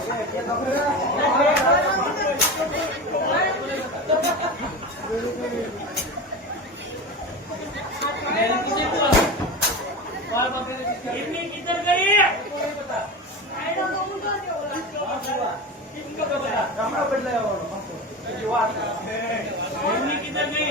एमए किधर गई?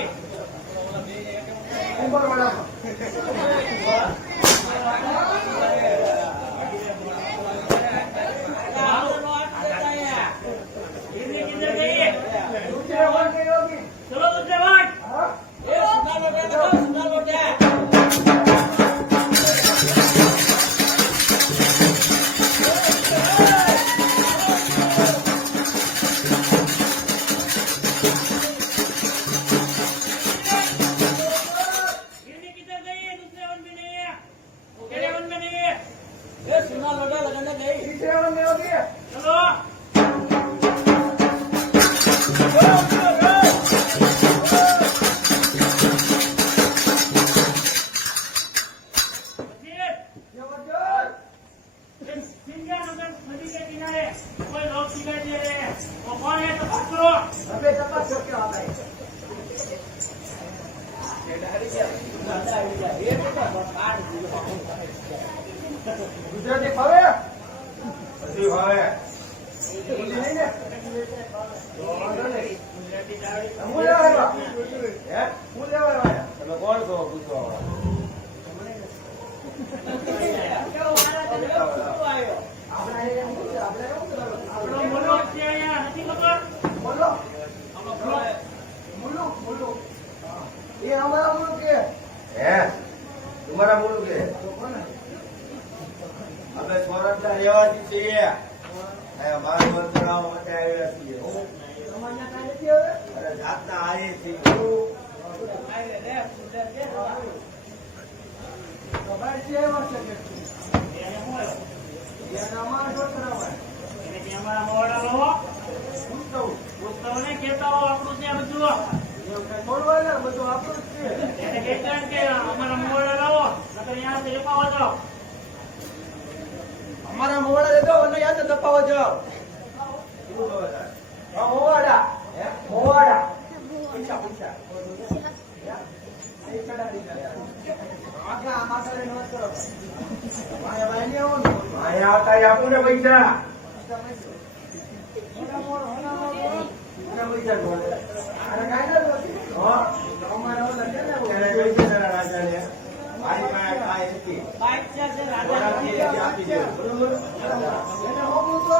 એ સુના લોટા લગાને ગઈ ઈ સેવા મેળો દે. ચલો સિંગાનગર નદી કે કિનારે કોઈ લોક શિકાયત દે રે वो कौन है तपास करो હવે તપાસ કરો કે આ ભાઈ. ગુજરાતી ફાવે? હજી હવે હિન્દી નહીં ને? વાંધો નહીં. ગુજરાતી દાડી હું લેવા આવ્યો. હે હું લેવા આવ્યો. તમે કોણ છો પૂછવા વાળા? આપણે અહીંયા શું છે? આપણે શું કરવાનું? આપણો મોનો છે અહીંયા નથી ખબર બોલો. આપણો ફ્લો મુલુક, મુલુક. એ અમારા મુલુક છે. હે તમારા બોલું કે તો કોને? અમે સ્વરાજના રહેવાસી છીએ અહીંયા મારું ઘર ચડાવવા માટે આવ્યા છીએ તમારે કાંઈ નથી હવે? અરે જાતના આવીએ છીએ તો બહાર છે એવા છે કે એને મોળો એને અમારે શું કરાવવાય? એને કે અમારા મોડા લો પૂછતું. પુસ્તકોને કહેતા હો આપણું ત્યાં બધું એવું કાંઈ બોલવાય ને, બધું આપણું જ છે. એને કહેતા ને કે અમારા મોડા લાવો નકર અહીંયા થી એપાવો જાઓ અમારા મોવાડા દેતો અને યાદ દપાવા જાઓ. શું જોવે છે? હા, મોવાડા. મોવાડા. પૈસા, પૈસા. એ ચડાવી દે. આગળ આમાં કરે ન કરો. મારે ભાઈ ને આવો ને. અહીંયા આવતા આપું ને પૈસા મોટા મોર હોનામાં બોલો. મને પૈસા જોવે અરે કાંઈ નથી. હા અમારે ઓલા છે ને એને જોઈ છે તારા રાજાને મારી પાસે કાંઈ નથી બાઈક છે થોડાકથી એથી આપી દે બરોબર એને મોકલું તો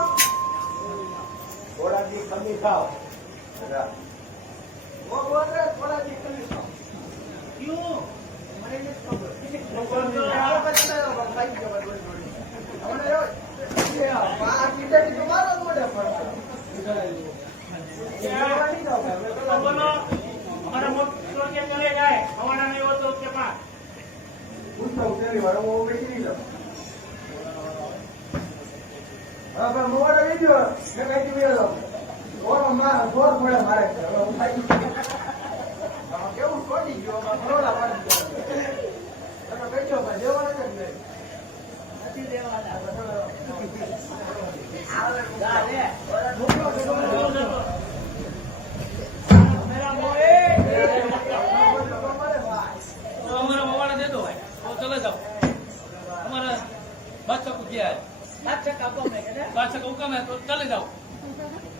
થોડાકથી કમી ખાઓ મોકલું એટલે થોડા દી કરી દો. ક્યું મને નથી ખબર. લોકો તો આપણે પછી તો ભાઈ ગયો બધું જોડી. હવે જો, એ આ કીધે તો મારો જ મોઢે ફરતો. એ જોવા નહીં જાવ ભાઈ. હવે પેલા બોલો અમારા મોટો કે ચલે જાય હવાના નહીં હોતો કે પા પૂછતો હું તેની વાર હું બેસી નહીં જાઉં. હવે પણ મોઢે લઈ ગયો મેં કઈ દીધું જાઉં. ઓરો જોર પડે મારે હવે હું ખાઈ કેવું છોડી ગયો કરોડા પાડી ગયો તમે બેઠો ભાઈ દેવાના જ નહીં. નથી દેવાના મેરા મોએ મોકલો हमारा मोबाइल दे दो भाई वो चले जाओ हमारा बादशाह को किया है બાદશાહ કાપો મેં કે बादशाह का हुक्म है तो चले जाओ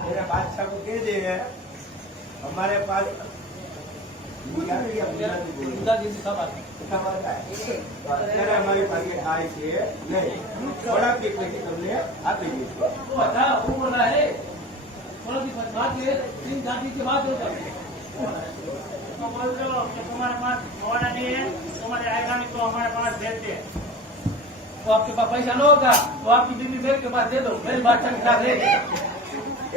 मेरे बादशाह को कह दे हमारे पास दादी जी सब અત્યારે અમારી પાસે થાય છે નહીં થોડાક પૈકી તમને આપી દઈશું तो बता वो बोल रहा है थोड़ा सी बात ये तीन दादी की बात हो जाती है तो बोल दो कि तुम्हारे पास मोड़ा नहीं है तुम्हारे आएगा नहीं तो हमारे पास भेज दे तो आपके पास पैसा न होगा तो आपकी बीवी मेरे के पास दे दो मेरी बादशाह के साथ ले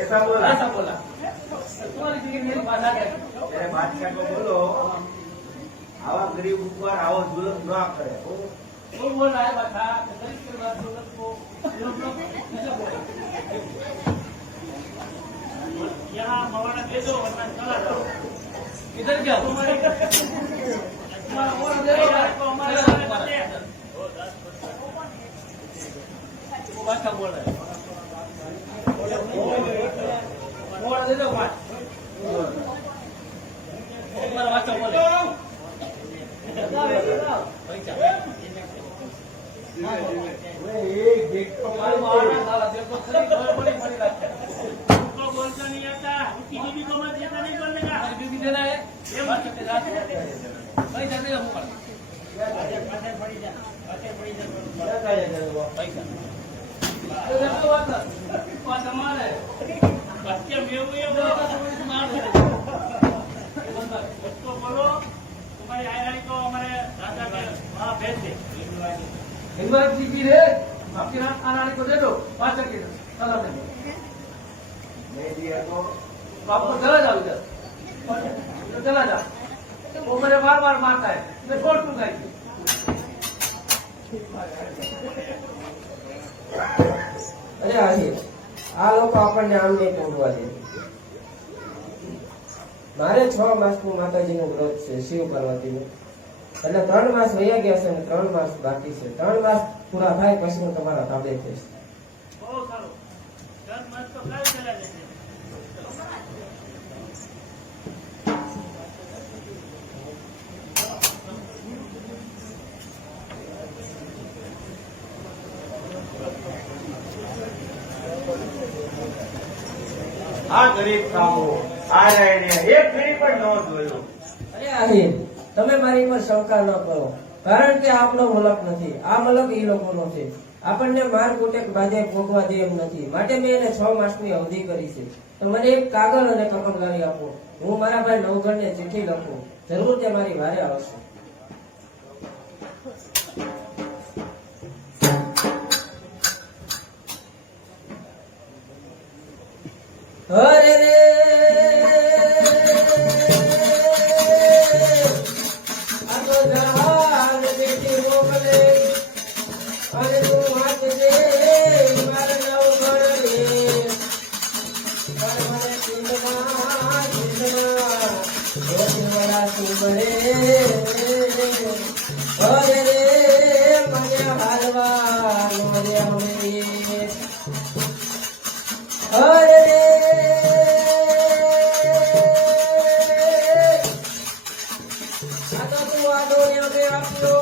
ऐसा बोला ऐसा बोला तुम्हारी बीवी मेरे पास आ गया मेरे बादशाह को बोलो आवा गरीब ऊपर आओ जुल्म ना करे वो बोल रहा है बादशाह गरीब के बाद दौलत को ऐसा बोला यहाँ मोड़ा दे दो वरना चला जाओ इधर क्या तुम्हारे तुम्हारा मोबाइल दे दो तो हमारे चला सारे जाओ बच्चे वो बादशाह बोल रहा है मोबाइल दे दो पाँच तुम्हारा बादशाह बोल रहा है एक देख तो तुम्हारे महाराज साला देखो खरी खबर बड़ी बड़ी बात है उसको बोलता नहीं आता उसकी बीवी को मत देता नहीं बोलने का हमारी बीवी देना है ये बात करते जाते भाई जाते जाओ ऊपर पते पड़ी जा पैसा तो देखो बात हमारा है बच्चे में हुए वो मार दो उसको बोलो तुम्हारी आयरानी को हमारे राजा के वहाँ भेज दे हिंदुआ की बीवी है आपकी आनानी को दे दो बादशाह की सलाह दे दो नहीं दिया तो तो आपको चला जाओ इधर तो चला जाओ वो मेरे बार बार मारता है मैं छोड़ दूंगा इसे અરે આહિર, આ લોકો આપણને આમ નહીં તોડવા દે. મારે 6 માસનું માતાજીનું વ્રત છે, શિવ પાર્વતીનું. એટલે 3 માસ વયા ગયા છે અને 3 માસ બાકી છે. 3 માસ પૂરા થાય પછી હું તમારા તાબે થઈશ. બહુ સારું. 10 માસ તો કાલ ચલા જશે. આ ગરીબ સામો આ રાયને એક ફેરી પણ ન જોયું. અરે આહિર, તમે મારી પર શંકા ન કરો, કારણ કે આપણો મલક નથી. આ મલક એ લોકોનો છે. આપણને માર કુટેક બાધે ભોગવા દે એમ નથી. માટે મેં એને 6 માસની અવધિ કરી છે. તો મને એક કાગળ અને કલમકારી આપો. હું મારા ભાઈ નવઘણને ચિઠ્ઠી લખું. જરૂર તે મારી વારે આવશે. હરે રે આ તો જહાન ચિઠ્ઠી મોકલે અને તું વાંચજે મારા નવઘણ રે. પણ મને ચિંતના રોજવાળા સુમરે. હરે રે મને હાલવાનો રે અમે. હરે રે આ તો તું આદોને અમે આપ્યો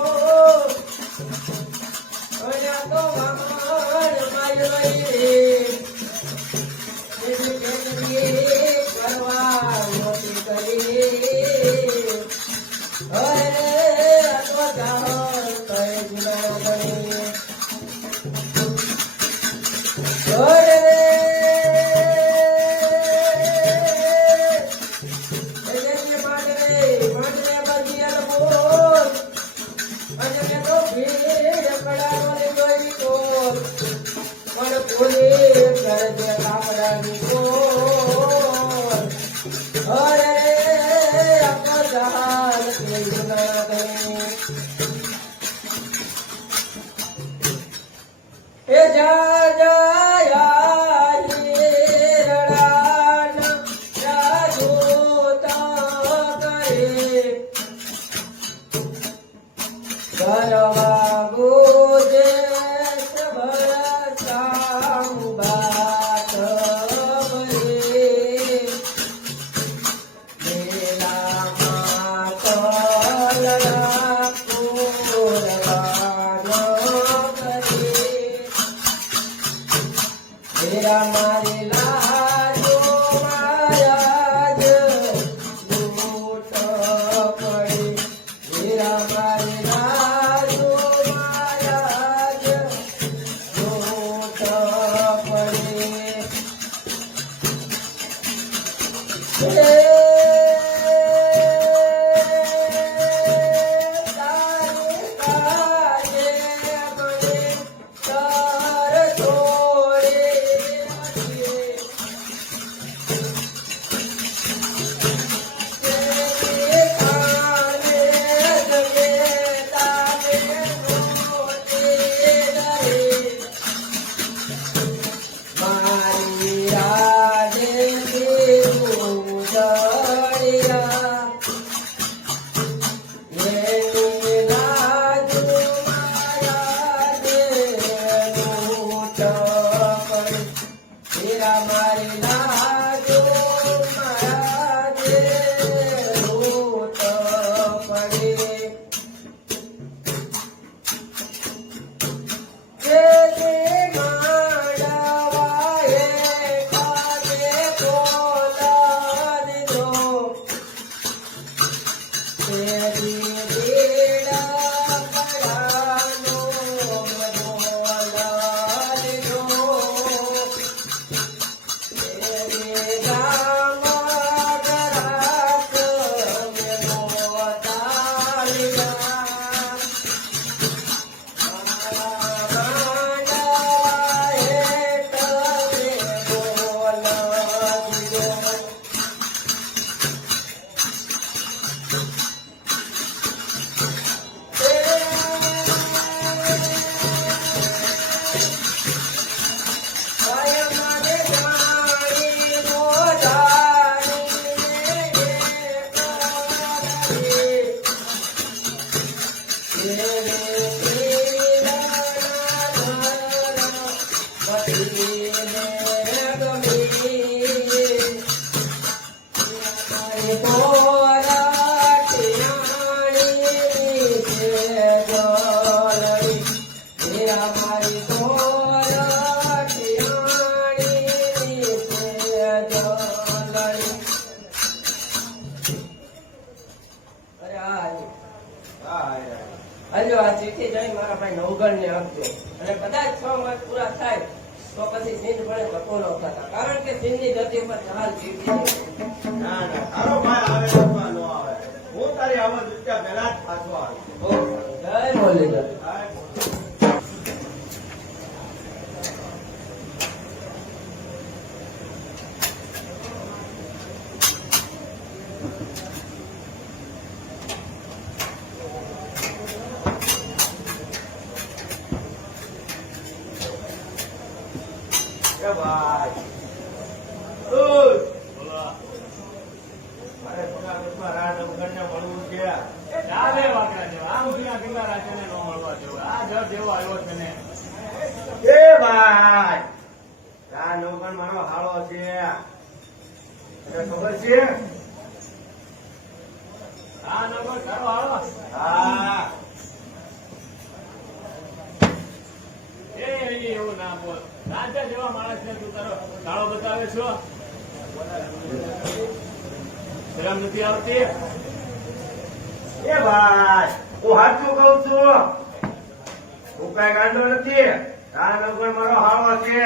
અને આ તો મામણ મારી રે. એની બેટરી કરવા નહોતી કરી. હરે આ તો જાણ કહે જુનાગઢ. હરે એ જા જા હિરડાન રાજોતા કરે કરવા ગોજે સબરસા મુબાત બરે. મેલા માતલના કોરવાન કરે. મેરા મારી લાજો મારા જ લૂટ પડે. મેરા મારી લાજો મારા જ લૂટ પડે. તારે કાજે મને તાર છોડે મારી રાડે હજો આ ચિઠ્ઠી જઈ મારા ભાઈ નવગણ ને આપજો અને કદાચ 6 માસ પૂરા થાય તો પછી સિંધ ભણે ધક્કો ન થતા કારણ કે સિંધની ધરતી ઉપર જહાજ જીવતી ના ના તારો ભાઈ આવે અથવા ન આવે હું તારી આવાજ ઉચ્ચા પહેલા જ પાછો આવીશ. જય મુરલીધર. એ ભાઈ ઓય, બોલો. મારે જૂનાગઢમાં રાણવગણને મળવું છે. ચાલે વાકડા જેવા. આમ ત્યાં ગંગા રાજ્યને ન મળવા જેવું. આ જળ જેવો આવ્યો છે ને. એ ભાઈ રાણવગણ મારો હાળો છે. તને ખબર છે? આ નગર તારો હાલો. હા એવું ના બોલ. રાજા જેવા માણસ ને તું તારો તાળો બતાવે છો. શરમ નથી આવતી? એ ભાઈ હું સાચું કઉ છું. હું કઈ ગાંડો નથી. રાણવગણ મારો હાળો છે.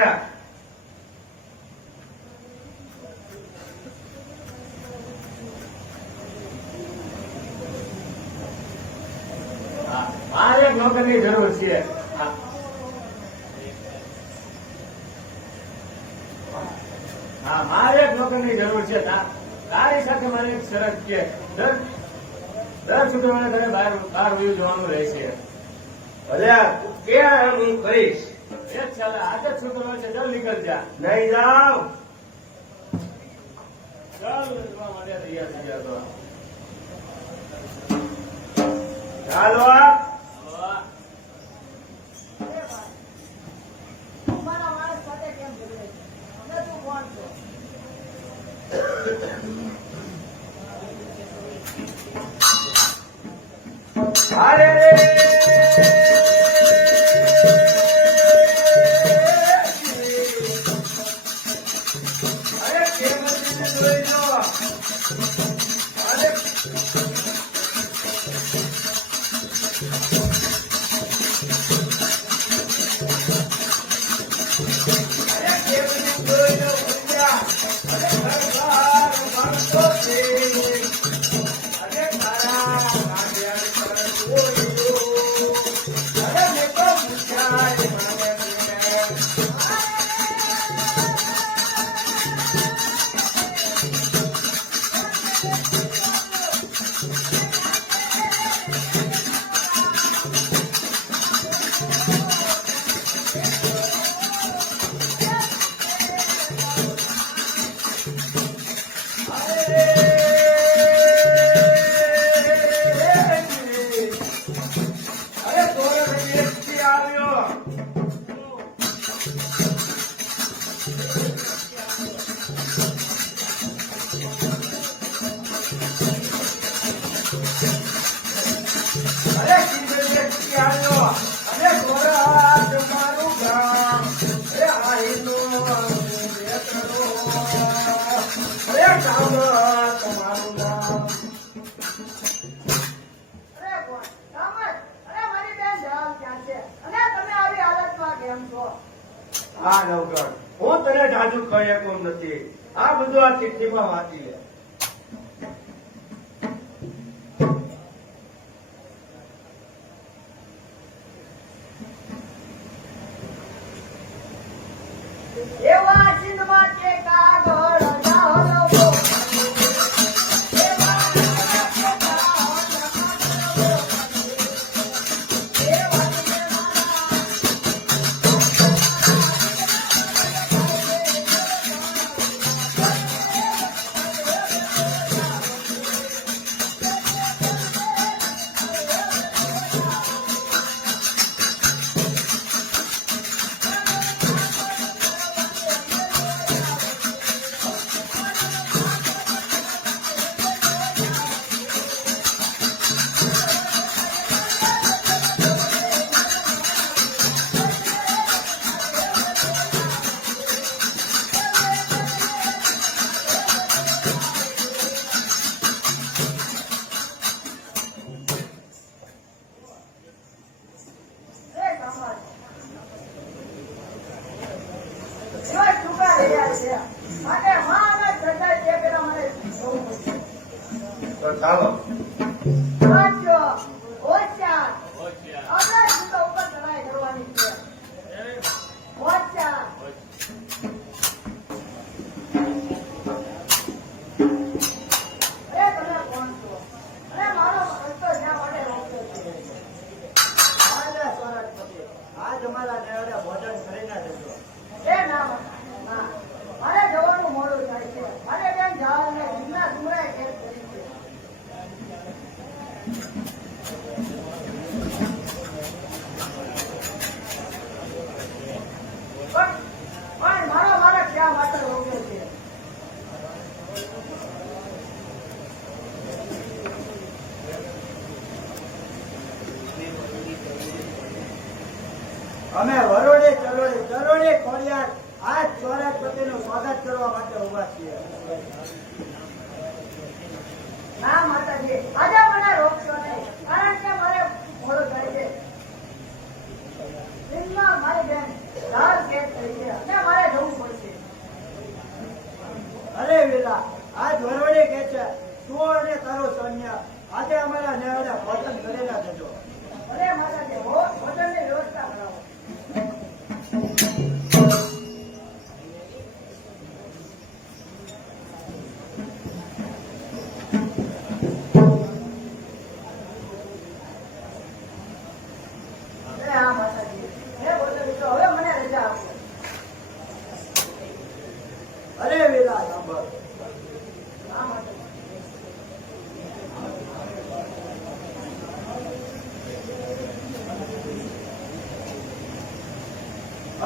હા, મારે એક નોકરની જરૂર છે. હા. હા, મારે એક નોકરની જરૂર છે. તારી સાથે મારે એક શરત છે. દર શુક્રવારે તારે બહાર વયું જવાનું રહેશે. ભલે કે હું કહીશ. એ જ ચાલે. આજે જ શુક્રવાર છે. ચાલ નીકળ જા. નહીં જાવ. ચાલ જવા માટે તૈયાર થઈ ગયા તો. ચાલો મારા માણસ સાથે કેમ બોલે અમે તું કોણ છો અરે અરે કેમ નથી જોઈ લો. અરે હા નવગણ હું તને જાજુ કહી શકું નથી. આ બધું આ ચિઠ્ઠીમાં વાંચી લે. એવા ચિંતમાં કે કાગળ જાહલો છે. માટે માં અને પ્રજા જે પેલા મને જોવું પડશે. તો ચાલો. સાચો, હોશિયાર. આપણે સીધો ઉપર ચડાઈ કરવાની છે. હોશિયાર. અરે તમે કોણ છો? અરે મારો રસ્તો જ્યાં માટે રોક્યો છે. હાલે સ્વરાજ પતિ, આજ અમારા નેવડે ભોજન કરીને જજો. એ ના ના, મારે જવાનું મોડું થાય છે. મારે બેન જવાને જૂના ડુંગરાએ કેદ કરી છે. પણ મારો માણસ ક્યાં માટે રોક્યો છે? અમે વરોડે ચરોડે ખોડિયાર આજ સ્વરાજ પતિનું સ્વાગત કરવા માટે ઉભા છીએ. ના માતાજી, આજે મને રોકશો નહીં, કારણ કે મારે મોડું થાય છે. દિનમાં મારી બેન લાલ કેદ થઈ છે અને મારે જવું પડશે. અરે વેલા, આજ વરોડે કે છે તું અને તારું સૈન્ય આજે અમારા નેવડે ભોજન કરીને જજો. અરે માતાજી, ભોજનની વ્યવસ્થા કરાવો. અરે હા માતાજી, હે ભોજન મિત્રો, હવે મને રજા આપો. અરે વેલા સાંભળ, હા માતાજી.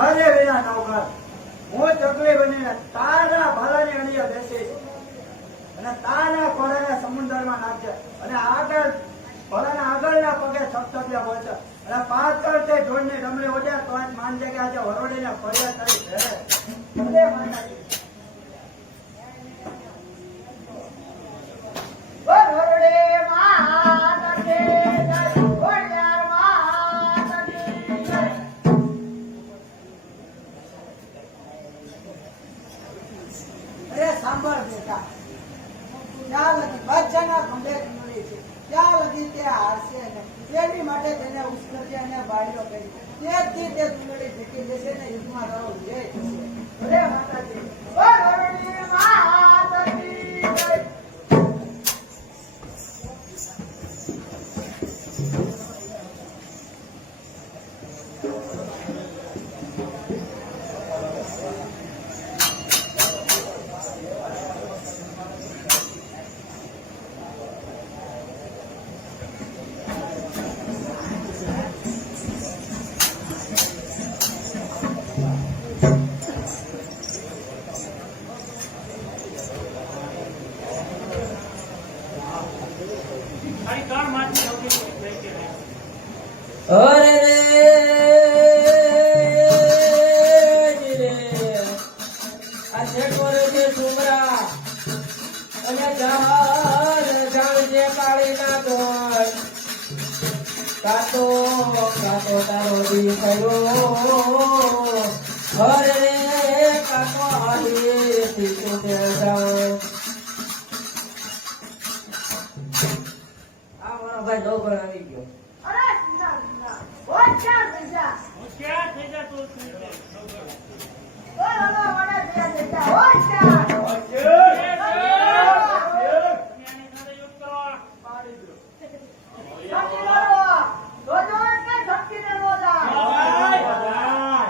અરે વેલા નવઘર, હું ચકલી બનીને તારા ભાલાની અણીએ બેસીશ અને તારા ખોરાને સમુદ્રમાં નાખજે અને આગળ ભલાના આગળના પગે છપછપિયા બોલશે અને પાછળ તે જોડની ડમરી ઉડે તો જ માનજે કે આજે વરોડીને ફરિયાદ કરી છે. અરે માતાજી, વરોડે માતા કી જય, ખોડિયાર માતા કી જય. અરે સાંભળ બેટા, ત્યાં લગી બાદશાહના ખંડે ખંડોળી છે, ત્યાં લગી તે હારશે ને તેની માટે તેને ઉશ્કેરજે અને બાયલો કરી તેથી તે ચૂંટણી જીતી જશે ને યુદ્ધમાં તારો વિજય થશે. અરે માતાજી, વરોડે માતા કી જય. ખાલી 3 માસની નોકરી થઈ છે. અરે રે આ છેટોરે છે સુમરા અને જાણજે કાળી ના દોડ કાતો તારો દી થયો. અરે રે કાતો હાલી સીધું તે જાણ. આ મારો ભાઈ નવઘર આવી ગયો. અરે ના ના, હોશિયાર થઈ જા. હોશિયાર થઈ જા તું. ઓય ઓલો મને ત્યાં થઈ જા, હોશિયાર. દુનિયાની સાથે યુદ્ધ કરવા પાડી દો. ધમકી લો. જોજો એટલે ધમકીને નો જાય. જાય.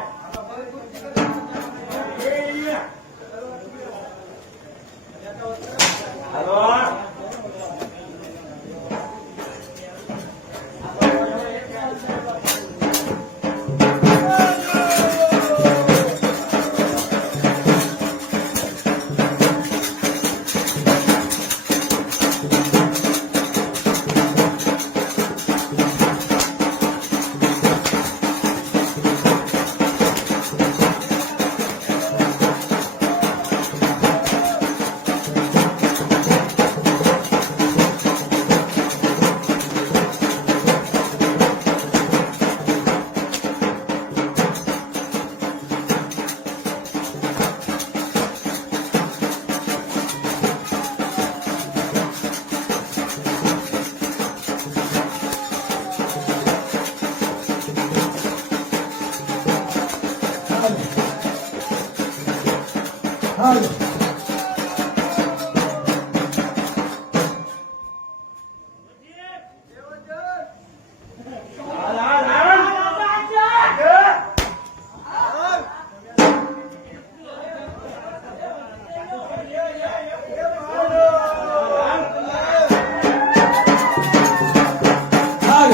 હાલ હાલ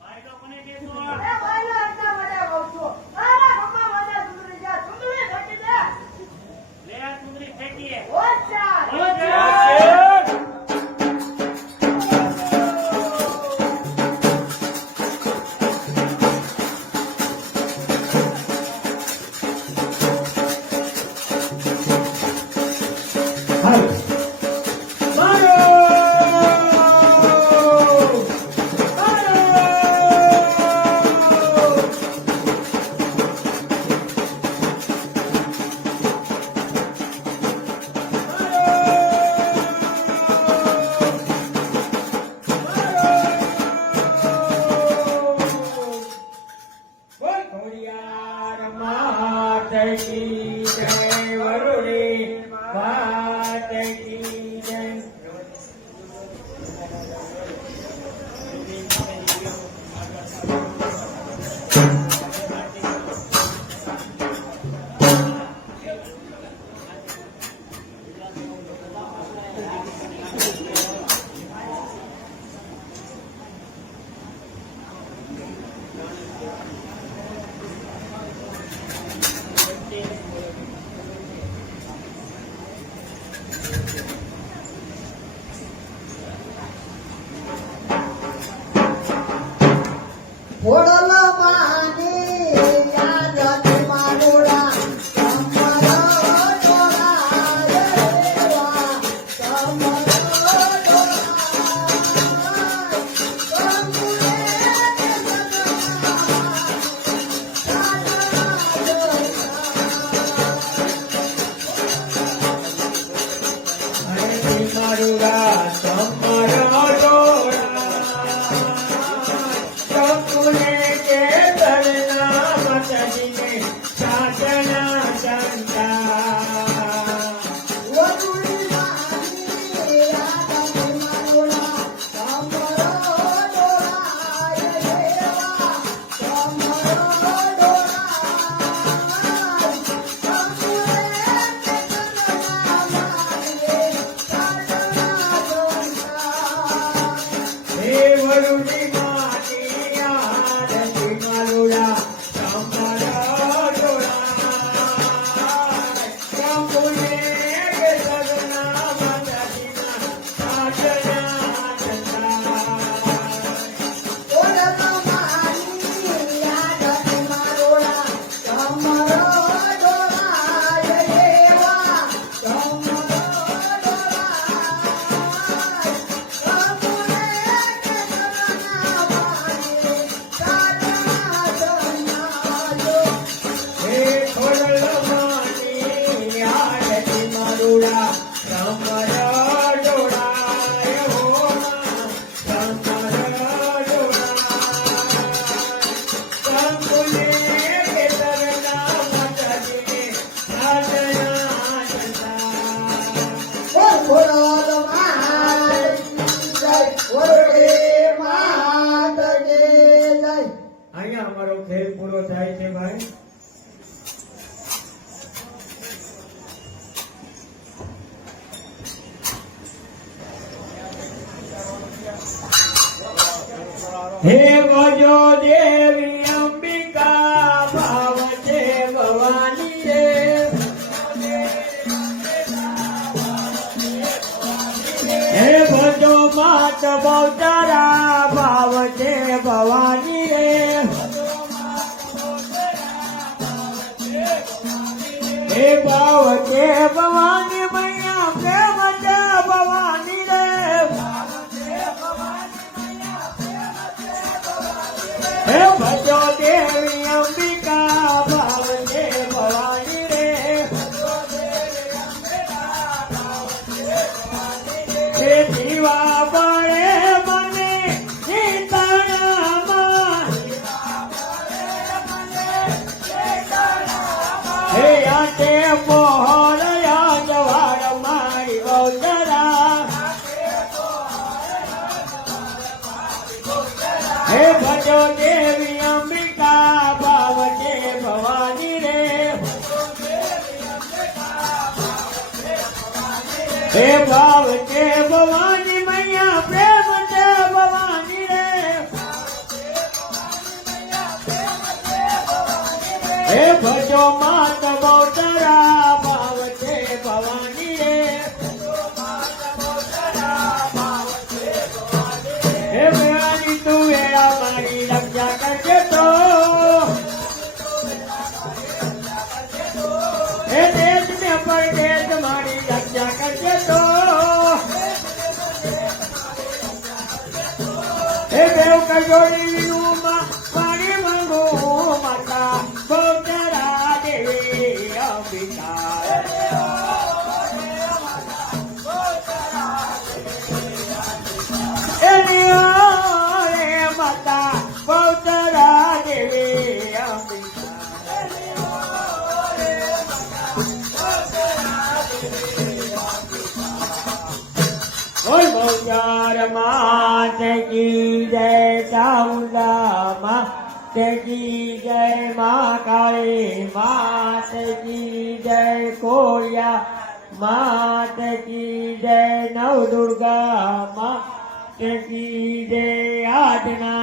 ભાઈલો કોને કહેશો? અરે વાયલો એટલા માટે કહું છું. મારા પપ્પા મને સુંદરી જા, સુંદરી ફેંકી દે. લે આ સુંદરી ફેંકીએ. હોશિયાર. હાલ ખોડિયાર માત કી જય, વરુડી માત કી જય. ઓડલ માની યાદ માનુડા કમરો ડોળા રેવા કમરો હરે મારુડા તમારો ડોળા, ચંપુને કે તરના મતજીને શાસના સંતા. વરુડી માની યાદ માનુડા કમરો ડોળા રેવા કમરો હે વરુડી માની આરતી મારુડા તમારો ડોળા, ચંપુને કે તરના મતજીના શાસના સંતા. હે ખોડલ માની આરતી મારુડા તમારો ડોળા, હો માં તમારો ડોળા, ચંપુને કે તરના મતજીને શાસના સંતા. અહીંયા અમારો ખેલ પૂરો થાય છે ભાઈ. હે ભજો દેવી અંબિકા, ભાવ છે ભવાની રે. હે ભજો માત બહુચરા, ભાવ છે ભવાની રે. હે ભાવ છે ભવાની મૈયા, પ્રેમ છે ભવાની રે. દેવી અંબિકા ભાવતે ભવાની રે હે દીવા બળે મને ચિંતણામાં હે આતે મોહર યાદવાર મારી ગૌચરા હે ભજો દેવી અંબિકા ભાવતે ભવાની રે હે ભાવતે ભવાની મૈયા પ્રેમ તે ભવાની રે હે ભજો માત ગૌચરા ભાવતે ભવાની રે હે ભવાની તું વેળા મારી રક્ષા કરજે તો હે દેશ ને પરદેશ મારી રક્ષા કરજે તો હે દેવ કજોડી મારી મંગો માતા ગૌચરા દેવી અંબિકા રે માતા ગૌચરા દેવી અંબિકા બોલ ગૌચર માત કી જય ચામુંડા માત કી જય મા કાળી માત કી જય કોળિયા માત કી જય નવ દુર્ગા માત કી જય આજના